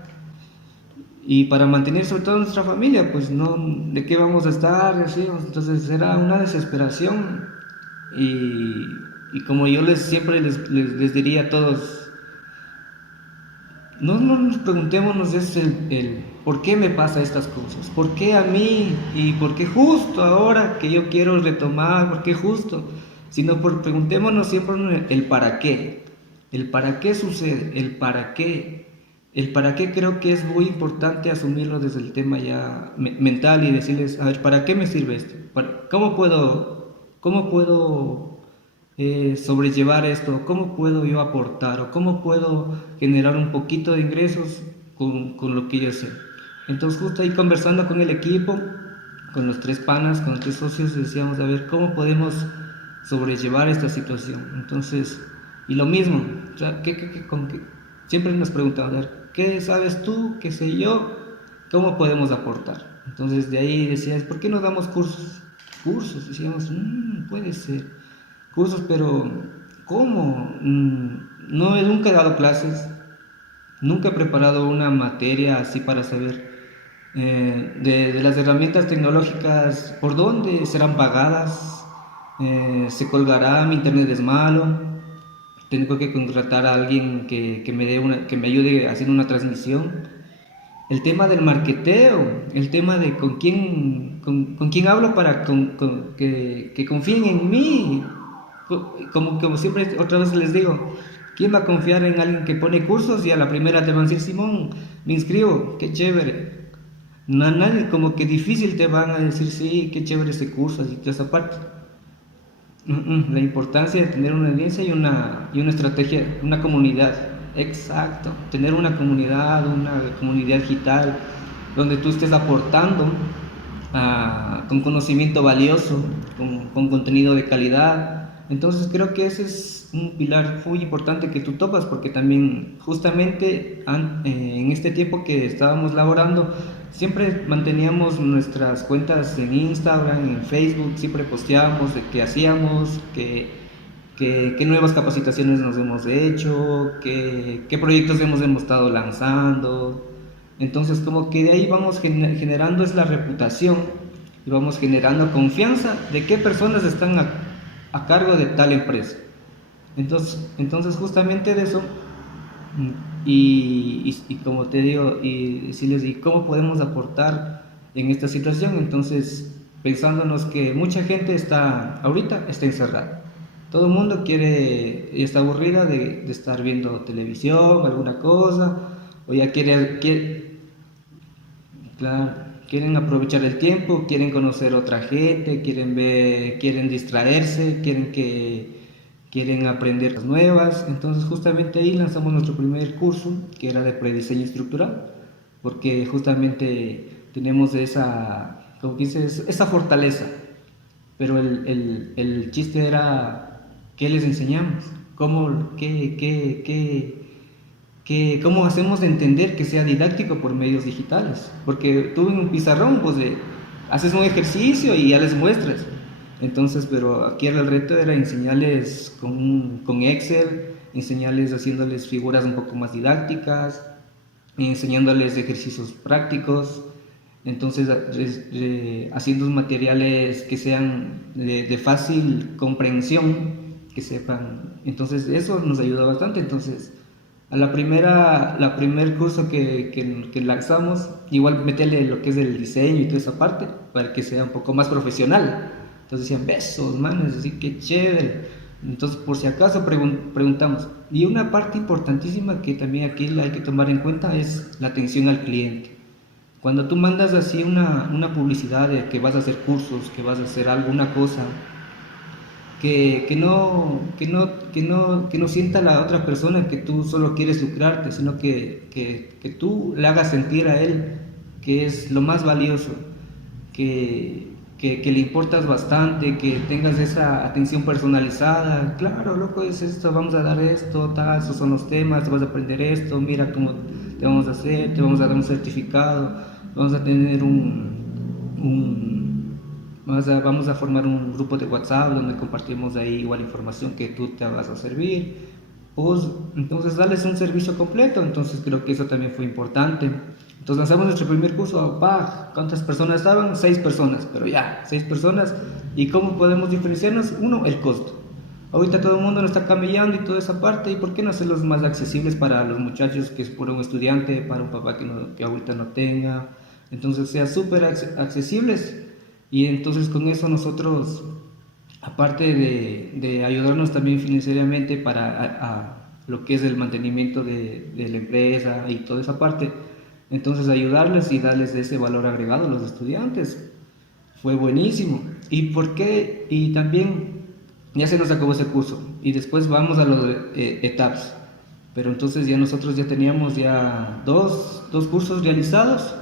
Y para mantener sobre todo nuestra familia, pues no, ¿de qué vamos a estar? Así, entonces era una desesperación. Y como yo siempre les diría a todos, no nos preguntémonos es el por qué me pasa estas cosas, por qué a mí y por qué justo ahora que yo quiero retomar, por qué justo, sino preguntémonos siempre el para qué sucede, el para qué creo que es muy importante asumirlo desde el tema ya mental y decirles, a ver, ¿para qué me sirve esto? Cómo puedo sobrellevar esto? ¿Cómo puedo yo aportar o cómo puedo generar un poquito de ingresos con lo que yo sé? Entonces justo ahí conversando con el equipo, con los tres panas, con los tres socios, decíamos, a ver, ¿cómo podemos sobrellevar esta situación? Entonces, y lo mismo, o sea, siempre nos preguntamos, a ver, ¿qué sabes tú? ¿Qué sé yo? ¿Cómo podemos aportar? Entonces de ahí decías, ¿por qué no damos cursos? Cursos, decíamos, puede ser cursos, pero ¿cómo? No, nunca he dado clases, nunca he preparado una materia así para saber de las herramientas tecnológicas, por dónde serán pagadas, se colgará, mi internet es malo, tengo que contratar a alguien que me dé que me ayude haciendo una transmisión. El tema del marketeo, el tema de con quién hablo para que confíen en mí. Como siempre otra vez les digo, ¿quién va a confiar en alguien que pone cursos y a la primera te van a decir, Simón, me inscribo, qué chévere? Nadie, como que difícil te van a decir, sí, qué chévere ese curso, así que esa parte. La importancia de tener una audiencia y una estrategia, una comunidad. Exacto, tener una comunidad digital donde tú estés aportando con conocimiento valioso, con contenido de calidad. Entonces creo que ese es un pilar muy importante que tú topas, porque también justamente en este tiempo que estábamos laborando, siempre manteníamos nuestras cuentas en Instagram, en Facebook, siempre posteábamos de qué hacíamos, qué nuevas capacitaciones nos hemos hecho, qué proyectos hemos estado lanzando. Entonces como que de ahí vamos generando es la reputación y vamos generando confianza de qué personas están a cargo de tal empresa. Entonces justamente de eso, y como te digo, y si les digo, ¿cómo podemos aportar en esta situación? Entonces, pensándonos que mucha gente ahorita está encerrada. Todo el mundo está aburrida de estar viendo televisión, alguna cosa, o ya claro, quieren aprovechar el tiempo, quieren conocer otra gente, quieren distraerse, quieren aprender cosas nuevas. Entonces justamente ahí lanzamos nuestro primer curso, que era de prediseño estructural, porque justamente tenemos como dices, esa fortaleza, pero el chiste era qué les enseñamos, cómo hacemos de entender que sea didáctico por medios digitales, porque tú en un pizarrón pues haces un ejercicio y ya les muestras. Entonces, pero aquí el reto era enseñarles con Excel, enseñarles haciéndoles figuras un poco más didácticas, enseñándoles ejercicios prácticos. Entonces, haciendo materiales que sean de fácil comprensión, que sepan. Entonces, eso nos ayuda bastante. Entonces, la primer curso que lanzamos, igual meterle lo que es el diseño y toda esa parte, para que sea un poco más profesional. Entonces decían, besos, manes, así que chévere. Entonces, por si acaso preguntamos. Y una parte importantísima que también aquí hay que tomar en cuenta es la atención al cliente. Cuando tú mandas así una publicidad de que vas a hacer cursos, que vas a hacer alguna cosa, que no sienta la otra persona que tú solo quieres lucrarte, sino que tú le hagas sentir a él que es lo más valioso, que le importas bastante, que tengas esa atención personalizada. Claro, loco, es esto, vamos a dar esto, tal, estos son los temas, te vas a aprender esto, mira cómo te vamos a hacer, te vamos a dar un certificado, vamos a tener vamos a formar un grupo de WhatsApp donde compartimos ahí igual información que tú te vas a servir. Pues, entonces darles un servicio completo. Entonces creo que eso también fue importante. Entonces lanzamos nuestro primer curso. ¿Cuántas personas estaban? 6 personas, pero ya, 6 personas. ¿Y cómo podemos diferenciarnos? Uno, el costo. Ahorita todo el mundo nos está camellando y toda esa parte, ¿y por qué no hacerlos más accesibles para los muchachos, que es por un estudiante, para un papá que ahorita no tenga? Entonces sea súper accesibles. Y entonces con eso nosotros, aparte de ayudarnos también financieramente para lo que es el mantenimiento de la empresa y toda esa parte, entonces ayudarles y darles ese valor agregado a los estudiantes. Fue buenísimo. ¿Y por qué? Y también ya se nos acabó ese curso y después vamos a los etapas. Pero entonces ya nosotros ya teníamos ya dos cursos realizados,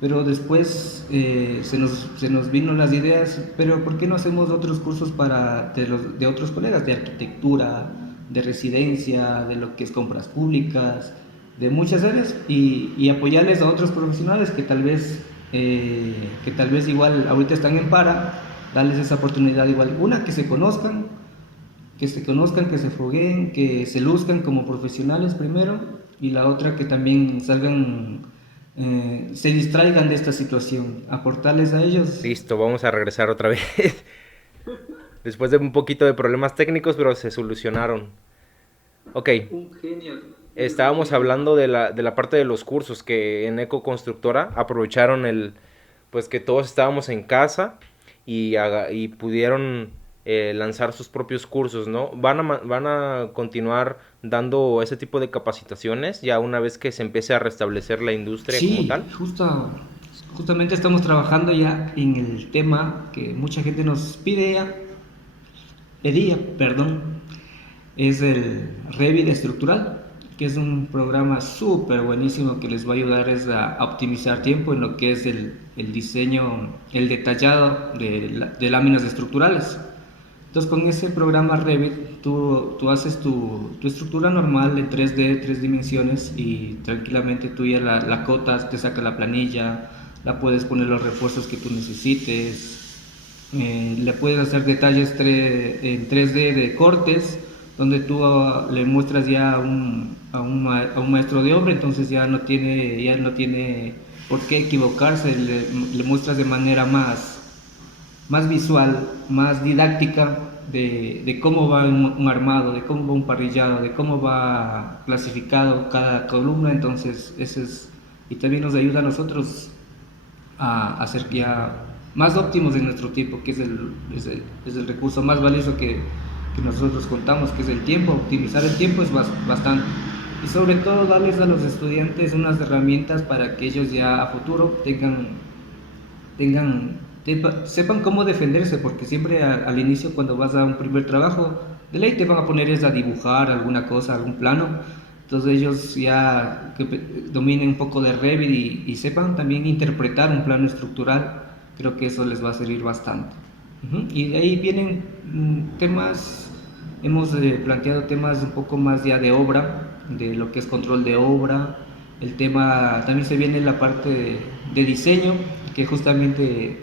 pero después se nos vino las ideas, pero ¿por qué no hacemos otros cursos de otros colegas, de arquitectura, de residencia, de lo que es compras públicas, de muchas áreas, y apoyarles a otros profesionales que tal vez igual ahorita están en para, darles esa oportunidad igual, una, que se fogueen, que se luzcan como profesionales primero, y la otra que también salgan, se distraigan de esta situación, aportarles a ellos. Listo, vamos a regresar otra vez. Después de un poquito de problemas técnicos, pero se solucionaron. Ok, Un genio. Un estábamos genio. hablando de la parte de los cursos que en Eco Constructora aprovecharon pues que todos estábamos en casa y pudieron lanzar sus propios cursos, ¿no? Van a continuar dando ese tipo de capacitaciones ya una vez que se empiece a restablecer la industria como Sí, tal. justamente estamos trabajando ya en el tema que mucha gente nos pedía, perdón, es el Revit estructural, que es un programa súper buenísimo que les va a ayudar es a optimizar tiempo en lo que es el diseño, el detallado de láminas estructurales. Entonces con ese programa Revit tú haces tu estructura normal de 3D, 3 dimensiones y tranquilamente tú ya la cotas, te saca la planilla, la puedes poner los refuerzos que tú necesites, le puedes hacer detalles en 3D de cortes, donde tú le muestras ya a un maestro de obra, entonces ya no tiene por qué equivocarse, le muestras de manera más visual, más didáctica de cómo va un armado, de cómo va un parrillado, de cómo va clasificado cada columna, entonces eso es, y también nos ayuda a nosotros a ser ya más óptimos en nuestro tiempo, que es el recurso más valioso que nosotros contamos, que es el tiempo. Optimizar el tiempo es bastante. Y sobre todo darles a los estudiantes unas herramientas para que ellos ya a futuro sepan cómo defenderse, porque siempre al inicio cuando vas a un primer trabajo, de ley te van a poner es a dibujar alguna cosa, algún plano. Entonces ellos ya que dominen un poco de Revit y sepan también interpretar un plano estructural, creo que eso les va a servir bastante. Y de ahí vienen temas, hemos planteado temas un poco más ya de obra, de lo que es control de obra, el tema, también se viene la parte de diseño, que justamente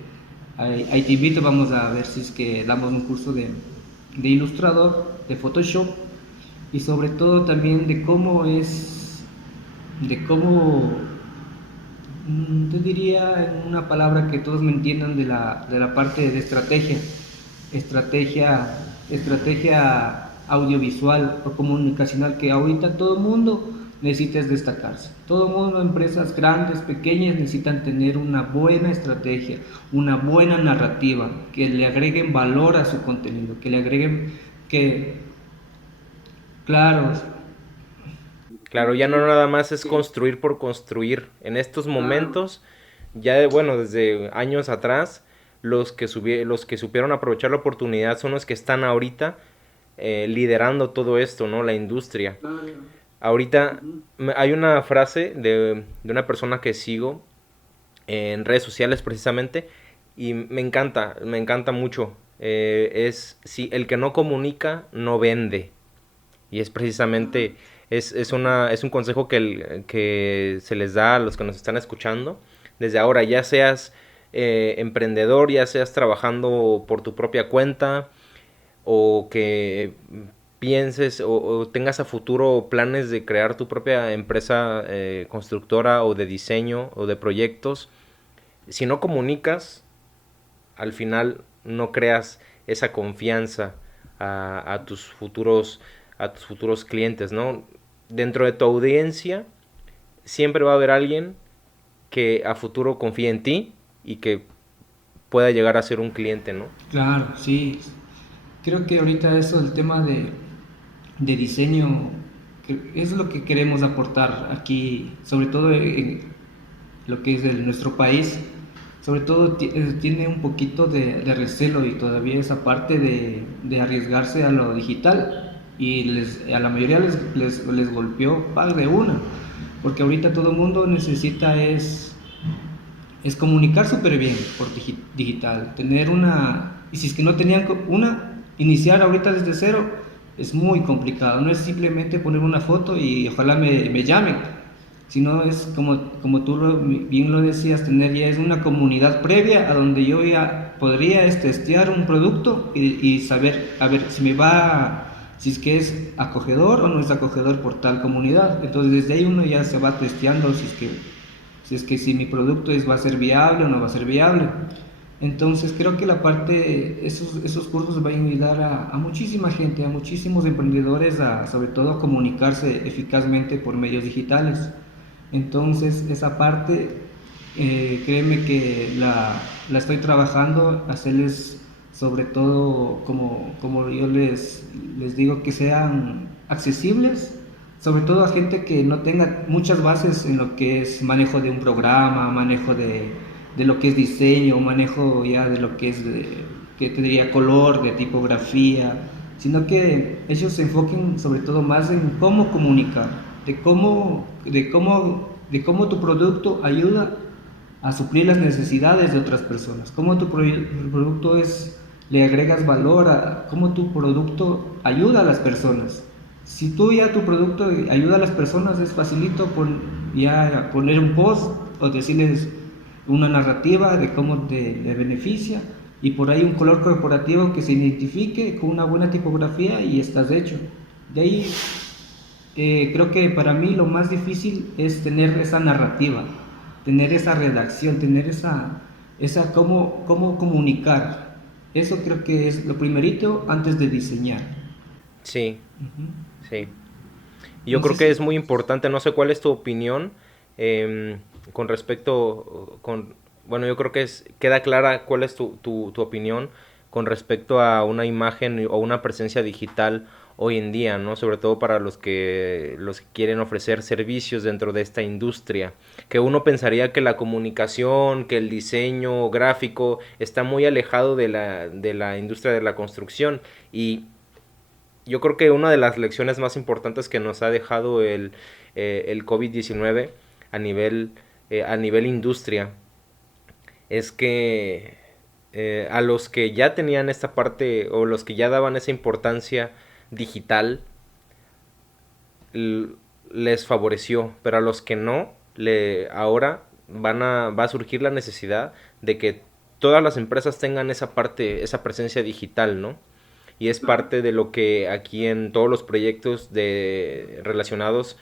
ahí te invito, vamos a ver si es que damos un curso de ilustrador, de Photoshop, y sobre todo también de cómo, yo diría en una palabra que todos me entiendan de la parte de estrategia, estrategia audiovisual o comunicacional que ahorita todo el mundo necesita destacarse. Todo el mundo, empresas grandes, pequeñas, necesitan tener una buena estrategia, una buena narrativa, que le agreguen valor a su contenido, que le agreguen que, claro, Claro, ya no nada más es construir por construir. En estos momentos, bueno, desde años atrás, los que supieron aprovechar la oportunidad son los que están ahorita liderando todo esto, ¿no? La industria. Ahorita hay una frase de una persona que sigo en redes sociales precisamente y me encanta mucho. Si el que no comunica no vende. Y es precisamente, es un consejo que se les da a los que nos están escuchando. Desde ahora, ya seas emprendedor, ya seas trabajando por tu propia cuenta, o que pienses o tengas a futuro planes de crear tu propia empresa constructora o de diseño o de proyectos, si no comunicas, al final no creas esa confianza a tus futuros clientes, ¿no? Dentro de tu audiencia siempre va a haber alguien que a futuro confíe en ti y que pueda llegar a ser un cliente, ¿no? claro, sí. Creo que ahorita eso, el tema de diseño, que es lo que queremos aportar aquí, sobre todo en lo que es nuestro país, sobre todo tiene un poquito de recelo y todavía esa parte de arriesgarse a lo digital y a la mayoría les golpeó par de una, porque ahorita todo el mundo necesita es comunicar súper bien por digital, tener y si es que no tenían iniciar ahorita desde cero es muy complicado, no es simplemente poner una foto y ojalá me llamen, sino es como tú bien lo decías, tener ya es una comunidad previa a donde yo ya podría testear un producto y saber, a ver, si es que es acogedor o no es acogedor por tal comunidad. Entonces desde ahí uno ya se va testeando si es que si mi producto va a ser viable o no va a ser viable. Entonces creo que esos cursos van a ayudar a muchísima gente, a muchísimos emprendedores, sobre todo a comunicarse eficazmente por medios digitales. Entonces esa parte, créeme que la estoy trabajando, hacerles sobre todo, como yo les digo, que sean accesibles, sobre todo a gente que no tenga muchas bases en lo que es manejo de un programa, manejo de lo que es diseño, manejo ya de lo que es, que te diría, color, de tipografía, sino que ellos se enfoquen sobre todo más en cómo comunicar, de cómo tu producto ayuda a suplir las necesidades de otras personas, cómo tu producto le agregas valor, cómo tu producto ayuda a las personas. Si tú ya tu producto ayuda a las personas, es facilito ya poner un post o decirles una narrativa de cómo te beneficia, y por ahí un color corporativo que se identifique con una buena tipografía y estás hecho. De ahí creo que para mí lo más difícil es tener esa narrativa, tener esa redacción, tener esa cómo comunicar. Eso creo que es lo primerito antes de diseñar. Sí, Ujú. sí. Yo No sé creo que si... es muy importante, no sé cuál es tu opinión con respecto, bueno, yo creo que queda clara cuál es tu opinión con respecto a una imagen o una presencia digital hoy en día, ¿no? Sobre todo para los que quieren ofrecer servicios dentro de esta industria, que uno pensaría que la comunicación, que el diseño gráfico está muy alejado de la industria de la construcción, y yo creo que una de las lecciones más importantes que nos ha dejado el COVID-19 a nivel industria es que a los que ya tenían esta parte o los que ya daban esa importancia digital les favoreció, pero a los que no, ahora va a surgir la necesidad de que todas las empresas tengan esa parte, esa presencia digital, ¿no? Y es parte de lo que aquí en todos los proyectos relacionados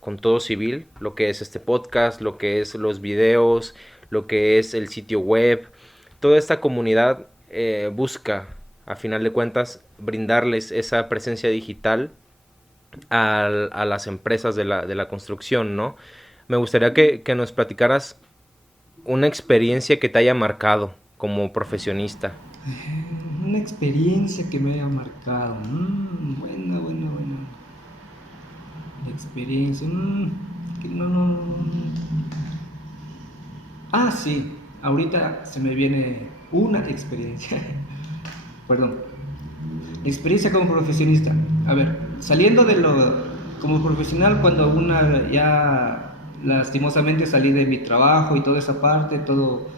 con todo civil, lo que es este podcast, lo que es los videos, lo que es el sitio web, toda esta comunidad busca, a final de cuentas, brindarles esa presencia digital a las empresas de la construcción, ¿no? Me gustaría que nos platicaras una experiencia que te haya marcado como profesionista. Una experiencia que me haya marcado. Buena, buena, buena. Experiencia. Que no. Ah, sí. Ahorita se me viene una experiencia. Perdón. Experiencia como profesionista. A ver, saliendo como profesional, cuando una ya lastimosamente salí de mi trabajo y toda esa parte, todo,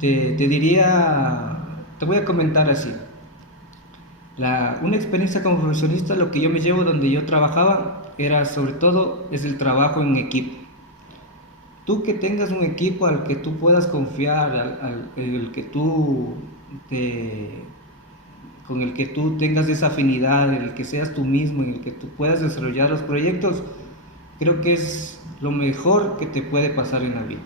te diría, te voy a comentar así. Una experiencia como profesionista, lo que yo me llevo donde yo trabajaba, era sobre todo es el trabajo en equipo. Tú que tengas un equipo al que tú puedas confiar, el que te, con el que tú tengas esa afinidad, en el que seas tú mismo, en el que tú puedas desarrollar los proyectos, creo que es lo mejor que te puede pasar en la vida.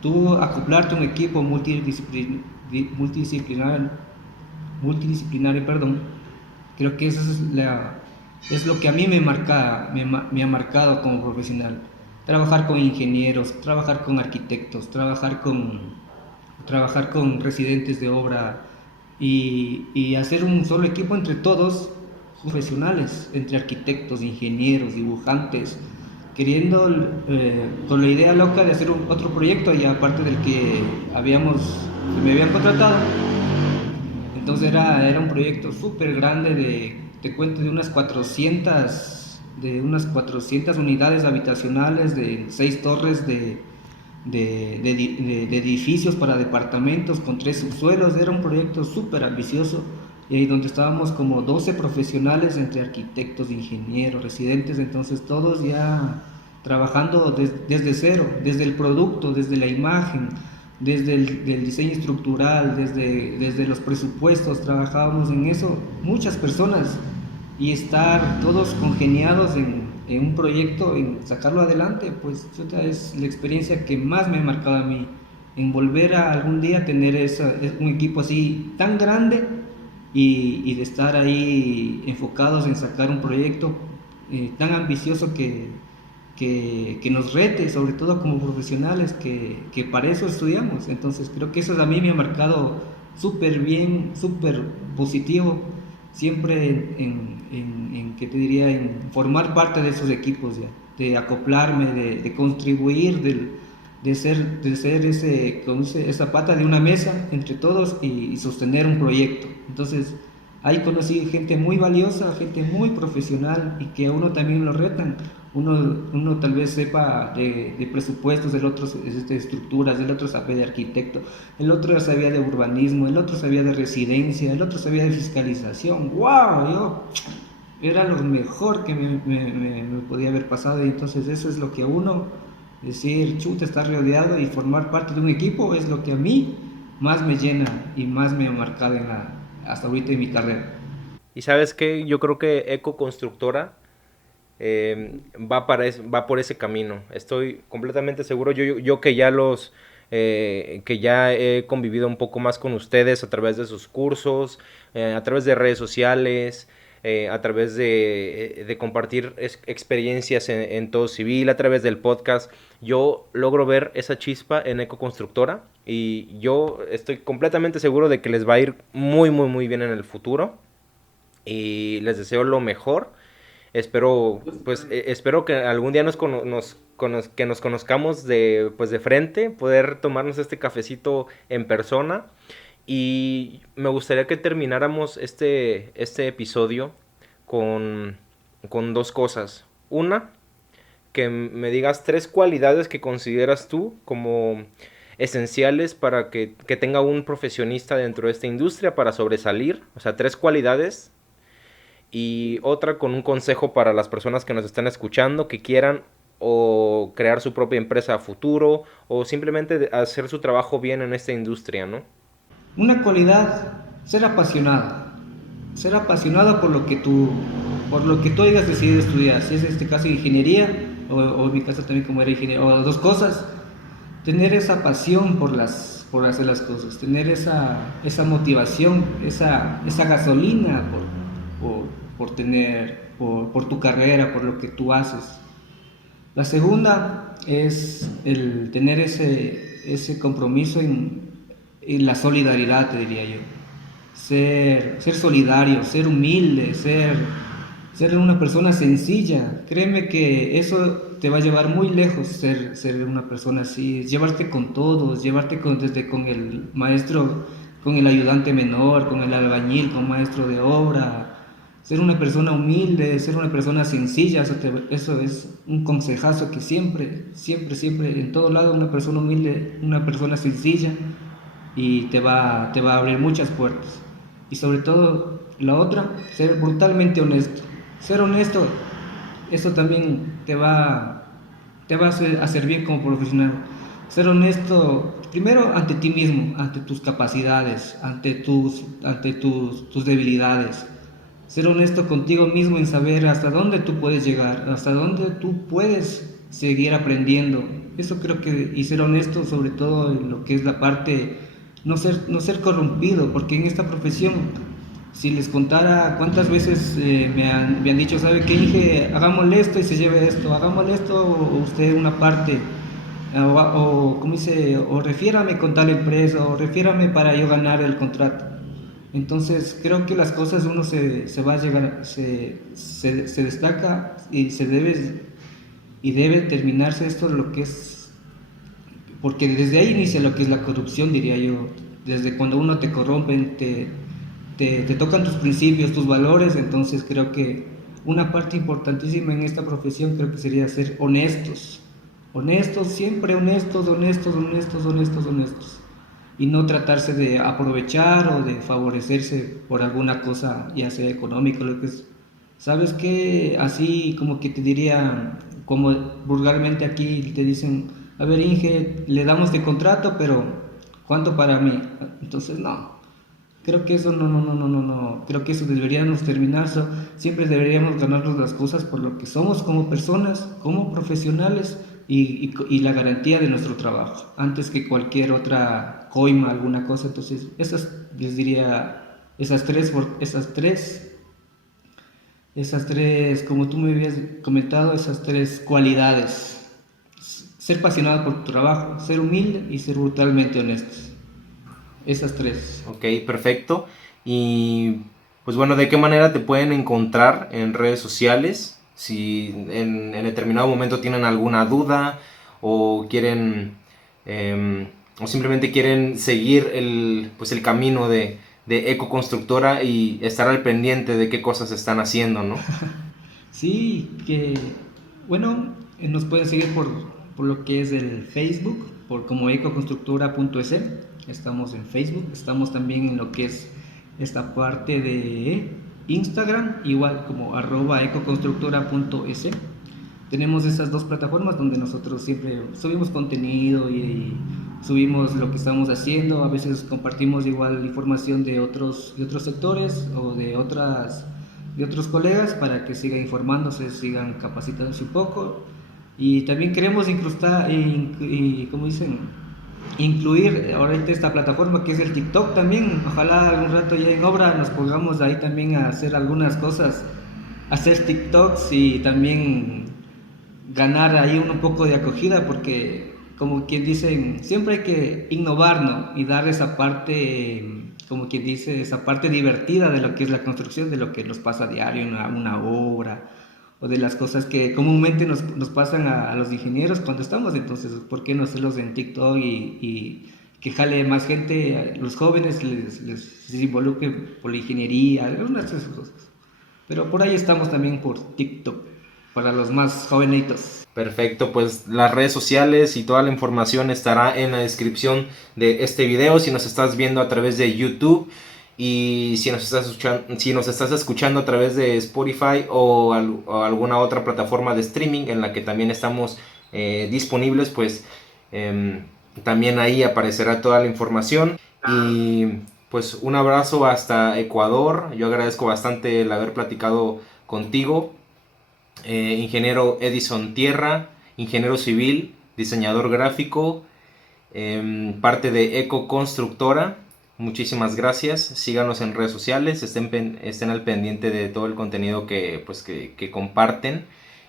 Tú acoplarte a un equipo multidisciplinario, perdón, creo que eso es lo que a mí me ha marcado como profesional. Trabajar con ingenieros, trabajar con arquitectos, trabajar con residentes de obra, y hacer un solo equipo entre todos, profesionales, entre arquitectos, ingenieros, dibujantes, queriendo, con la idea loca de hacer otro proyecto, y aparte del que me habían contratado. Entonces era un proyecto súper grande, te cuento, de unas 400 unidades habitacionales, de 6 torres de edificios para departamentos con 3 subsuelos. Era un proyecto súper ambicioso, y ahí donde estábamos como 12 profesionales entre arquitectos, ingenieros, residentes, entonces todos ya trabajando desde cero, desde el producto, desde la imagen, desde el diseño estructural, desde los presupuestos, trabajábamos en eso, muchas personas, y estar todos congeniados en un proyecto, en sacarlo adelante, pues esta es la experiencia que más me ha marcado a mí en volver a algún día tener un equipo así tan grande y de estar ahí enfocados en sacar un proyecto tan ambicioso que nos rete, sobre todo como profesionales, que para eso estudiamos. Entonces creo que eso a mí me ha marcado súper bien, súper positivo, siempre ¿qué te diría? En formar parte de esos equipos, ya, de acoplarme, de contribuir, de ser esa pata de una mesa entre todos y sostener un proyecto. Entonces, ahí conocí gente muy valiosa, gente muy profesional y que a uno también lo retan. Uno tal vez sepa de presupuestos, el otro de estructuras, el otro sabe de arquitecto, el otro sabía de urbanismo, el otro sabía de residencia, el otro sabía de fiscalización. ¡Wow! Yo era lo mejor que me podía haber pasado y entonces eso es lo que a uno, decir, chuta, estar rodeado y formar parte de un equipo es lo que a mí más me llena y más me ha marcado hasta ahorita en mi carrera. Y sabes qué, yo creo que Eco Constructora va por ese camino. Estoy completamente seguro. Yo que ya he convivido un poco más con ustedes a través de sus cursos, a través de redes sociales, a través de compartir experiencias en todo civil, a través del podcast. Yo logro ver esa chispa en Eco Constructora y yo estoy completamente seguro de que les va a ir muy, muy, muy bien en el futuro y les deseo lo mejor. Espero que algún día que nos conozcamos de frente, poder tomarnos este cafecito en persona. Y me gustaría que termináramos este episodio con, con dos cosas. Una, que me digas tres cualidades que consideras tú como esenciales para que tenga un profesionista dentro de esta industria para sobresalir. O sea, tres cualidades y otra con un consejo para las personas que nos están escuchando, que quieran o crear su propia empresa a futuro o simplemente hacer su trabajo bien en esta industria, ¿no? Una cualidad, ser apasionado por lo que tú hayas decidido estudiar, si es este caso ingeniería, o en mi caso también como era ingeniero, o las dos cosas, tener esa pasión por hacer las cosas, tener esa motivación, esa gasolina por tu carrera, por lo que tú haces. La segunda es el tener ese compromiso en la solidaridad, te diría yo. Ser solidario, ser humilde, ser una persona sencilla. Créeme que eso te va a llevar muy lejos, ser una persona así, llevarte con todos, desde con el maestro, con el ayudante menor, con el albañil, con maestro de obra. Ser una persona humilde, ser una persona sencilla, eso es un consejazo que siempre, siempre, siempre, en todo lado, una persona humilde, una persona sencilla, y te va a abrir muchas puertas. Y sobre todo, la otra, ser brutalmente honesto. Ser honesto, eso también te va a servir como profesional. Ser honesto, primero ante ti mismo, ante tus capacidades, ante tus debilidades. Ser honesto contigo mismo en saber hasta dónde tú puedes llegar, hasta dónde tú puedes seguir aprendiendo. Eso creo que, y ser honesto sobre todo en lo que es la parte, no ser corrompido, porque en esta profesión, si les contara cuántas veces me han dicho, ¿sabe qué, Inge? Hagámosle esto y se lleve esto, hagámosle esto o usted una parte, como dice, o refiérame con tal empresa, o refiérame para yo ganar el contrato. Entonces creo que las cosas uno se va a llegar, se destaca y debe terminarse esto lo que es, porque desde ahí inicia lo que es la corrupción, diría yo. Desde cuando uno te corrompen, te tocan tus principios, tus valores. Entonces creo que una parte importantísima en esta profesión creo que sería ser honestos. Honestos, siempre honestos, honestos, honestos, honestos, honestos. Y no tratarse de aprovechar o de favorecerse por alguna cosa, ya sea económica, lo que es. ¿Sabes qué? Así como que te diría, como vulgarmente aquí te dicen, a ver, Inge, le damos de contrato, pero ¿cuánto para mí? Entonces, no. Creo que eso no, no, no, no, no, no. Creo que eso deberíamos terminar. Siempre deberíamos ganarnos las cosas por lo que somos como personas, como profesionales, y la garantía de nuestro trabajo, antes que cualquier otra coima, alguna cosa. Entonces, esas, les diría, esas tres, como tú me habías comentado, esas tres cualidades: ser apasionado por tu trabajo, ser humilde y ser brutalmente honestos. Esas tres. Ok, perfecto. Y pues bueno, ¿de qué manera te pueden encontrar en redes sociales? Si en determinado momento tienen alguna duda o quieren o simplemente quieren seguir pues el camino de Eco Constructora y estar al pendiente de qué cosas están haciendo, ¿no? Sí, que bueno, nos pueden seguir por lo que es el Facebook, por como ecoconstructora.es. Estamos en Facebook, estamos también en lo que es esta parte de Instagram, igual como @ecoconstructora.es. Tenemos esas dos plataformas donde nosotros siempre subimos contenido y subimos lo que estamos haciendo. A veces compartimos igual información de otros sectores o de otros colegas para que sigan informándose, sigan capacitándose un poco. Y también queremos como dicen, incluir ahorita esta plataforma que es el TikTok también. Ojalá algún rato ya en obra nos pongamos ahí también a hacer algunas cosas, hacer TikToks y también ganar ahí un poco de acogida, porque como quien dicen, siempre hay que innovar, ¿no? Y dar esa parte, como quien dice, esa parte divertida de lo que es la construcción, de lo que nos pasa a diario en una obra, o de las cosas que comúnmente nos pasan a los ingenieros cuando estamos. Entonces, ¿por qué no hacerlos en TikTok y que jale más gente, los jóvenes se involucren por la ingeniería, algunas de esas cosas? Pero por ahí estamos también por TikTok, para los más jovenitos. Perfecto, pues las redes sociales y toda la información estará en la descripción de este video si nos estás viendo a través de YouTube, y si nos estás escuchando a través de Spotify o alguna otra plataforma de streaming en la que también estamos disponibles, pues también ahí aparecerá toda la información. Y pues un abrazo hasta Ecuador. Yo agradezco bastante el haber platicado contigo. Ingeniero Edison Tierra, ingeniero civil, diseñador gráfico, parte de Eco Constructora. Muchísimas gracias. Síganos en redes sociales, estén al pendiente de todo el contenido que comparten.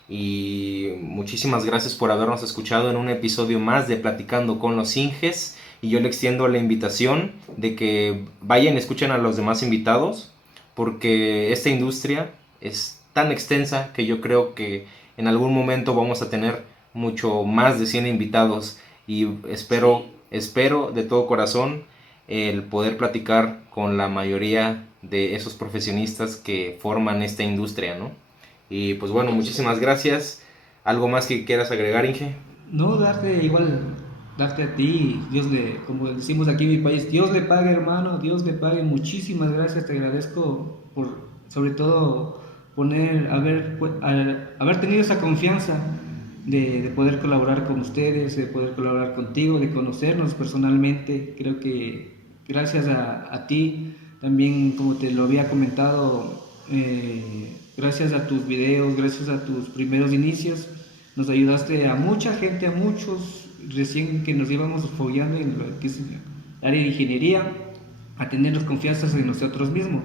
Y muchísimas gracias por habernos escuchado en un episodio más de Platicando con los Inges. Y yo le extiendo la invitación de que vayan y escuchen a los demás invitados, porque esta industria es tan extensa que yo creo que en algún momento vamos a tener mucho más de 100 invitados, y espero de todo corazón el poder platicar con la mayoría de esos profesionistas que forman esta industria, ¿no? Y pues bueno, muchísimas gracias. ¿Algo más que quieras agregar, Inge? No, darte a ti, como decimos aquí en mi país, Dios le pague, hermano, Dios le pague. Muchísimas gracias, te agradezco por, sobre todo, haber tenido esa confianza de poder colaborar con ustedes, de poder colaborar contigo, de conocernos personalmente. Creo que gracias a ti, también como te lo había comentado, gracias a tus videos, gracias a tus primeros inicios, nos ayudaste a mucha gente, a muchos recién que nos íbamos fogueando en lo que es el área de ingeniería, a tenernos confianza en nosotros mismos,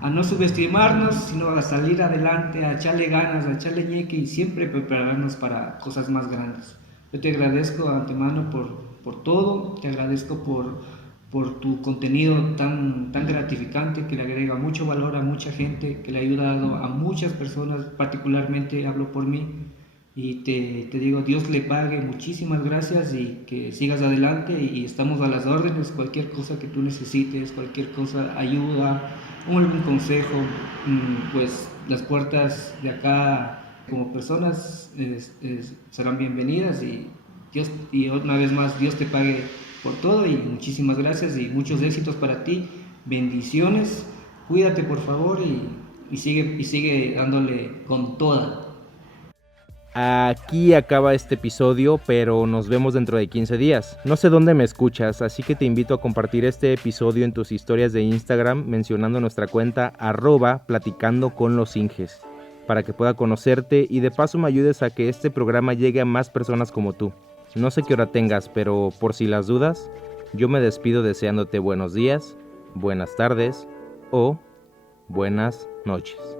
a no subestimarnos, sino a salir adelante, a echarle ganas, a echarle ñeque y siempre prepararnos para cosas más grandes. Yo te agradezco de antemano por todo, te agradezco por tu contenido tan gratificante, que le agrega mucho valor a mucha gente, que le ha ayudado a muchas personas, particularmente hablo por mí. Y te digo, Dios le pague, muchísimas gracias, y que sigas adelante, y estamos a las órdenes. Cualquier cosa que tú necesites, cualquier cosa, ayuda, algún consejo, pues las puertas de acá como personas serán bienvenidas. Y una vez más, Dios te pague por todo, y muchísimas gracias y muchos éxitos para ti, bendiciones, cuídate por favor, y sigue dándole con toda. Aquí acaba este episodio, pero nos vemos dentro de 15 días. No sé dónde me escuchas, así que te invito a compartir este episodio en tus historias de Instagram mencionando nuestra cuenta @platicando con los Inges. para que pueda conocerte y de paso me ayudes a que este programa llegue a más personas como tú. No sé qué hora tengas, pero por si las dudas, yo me despido deseándote buenos días, buenas tardes o buenas noches.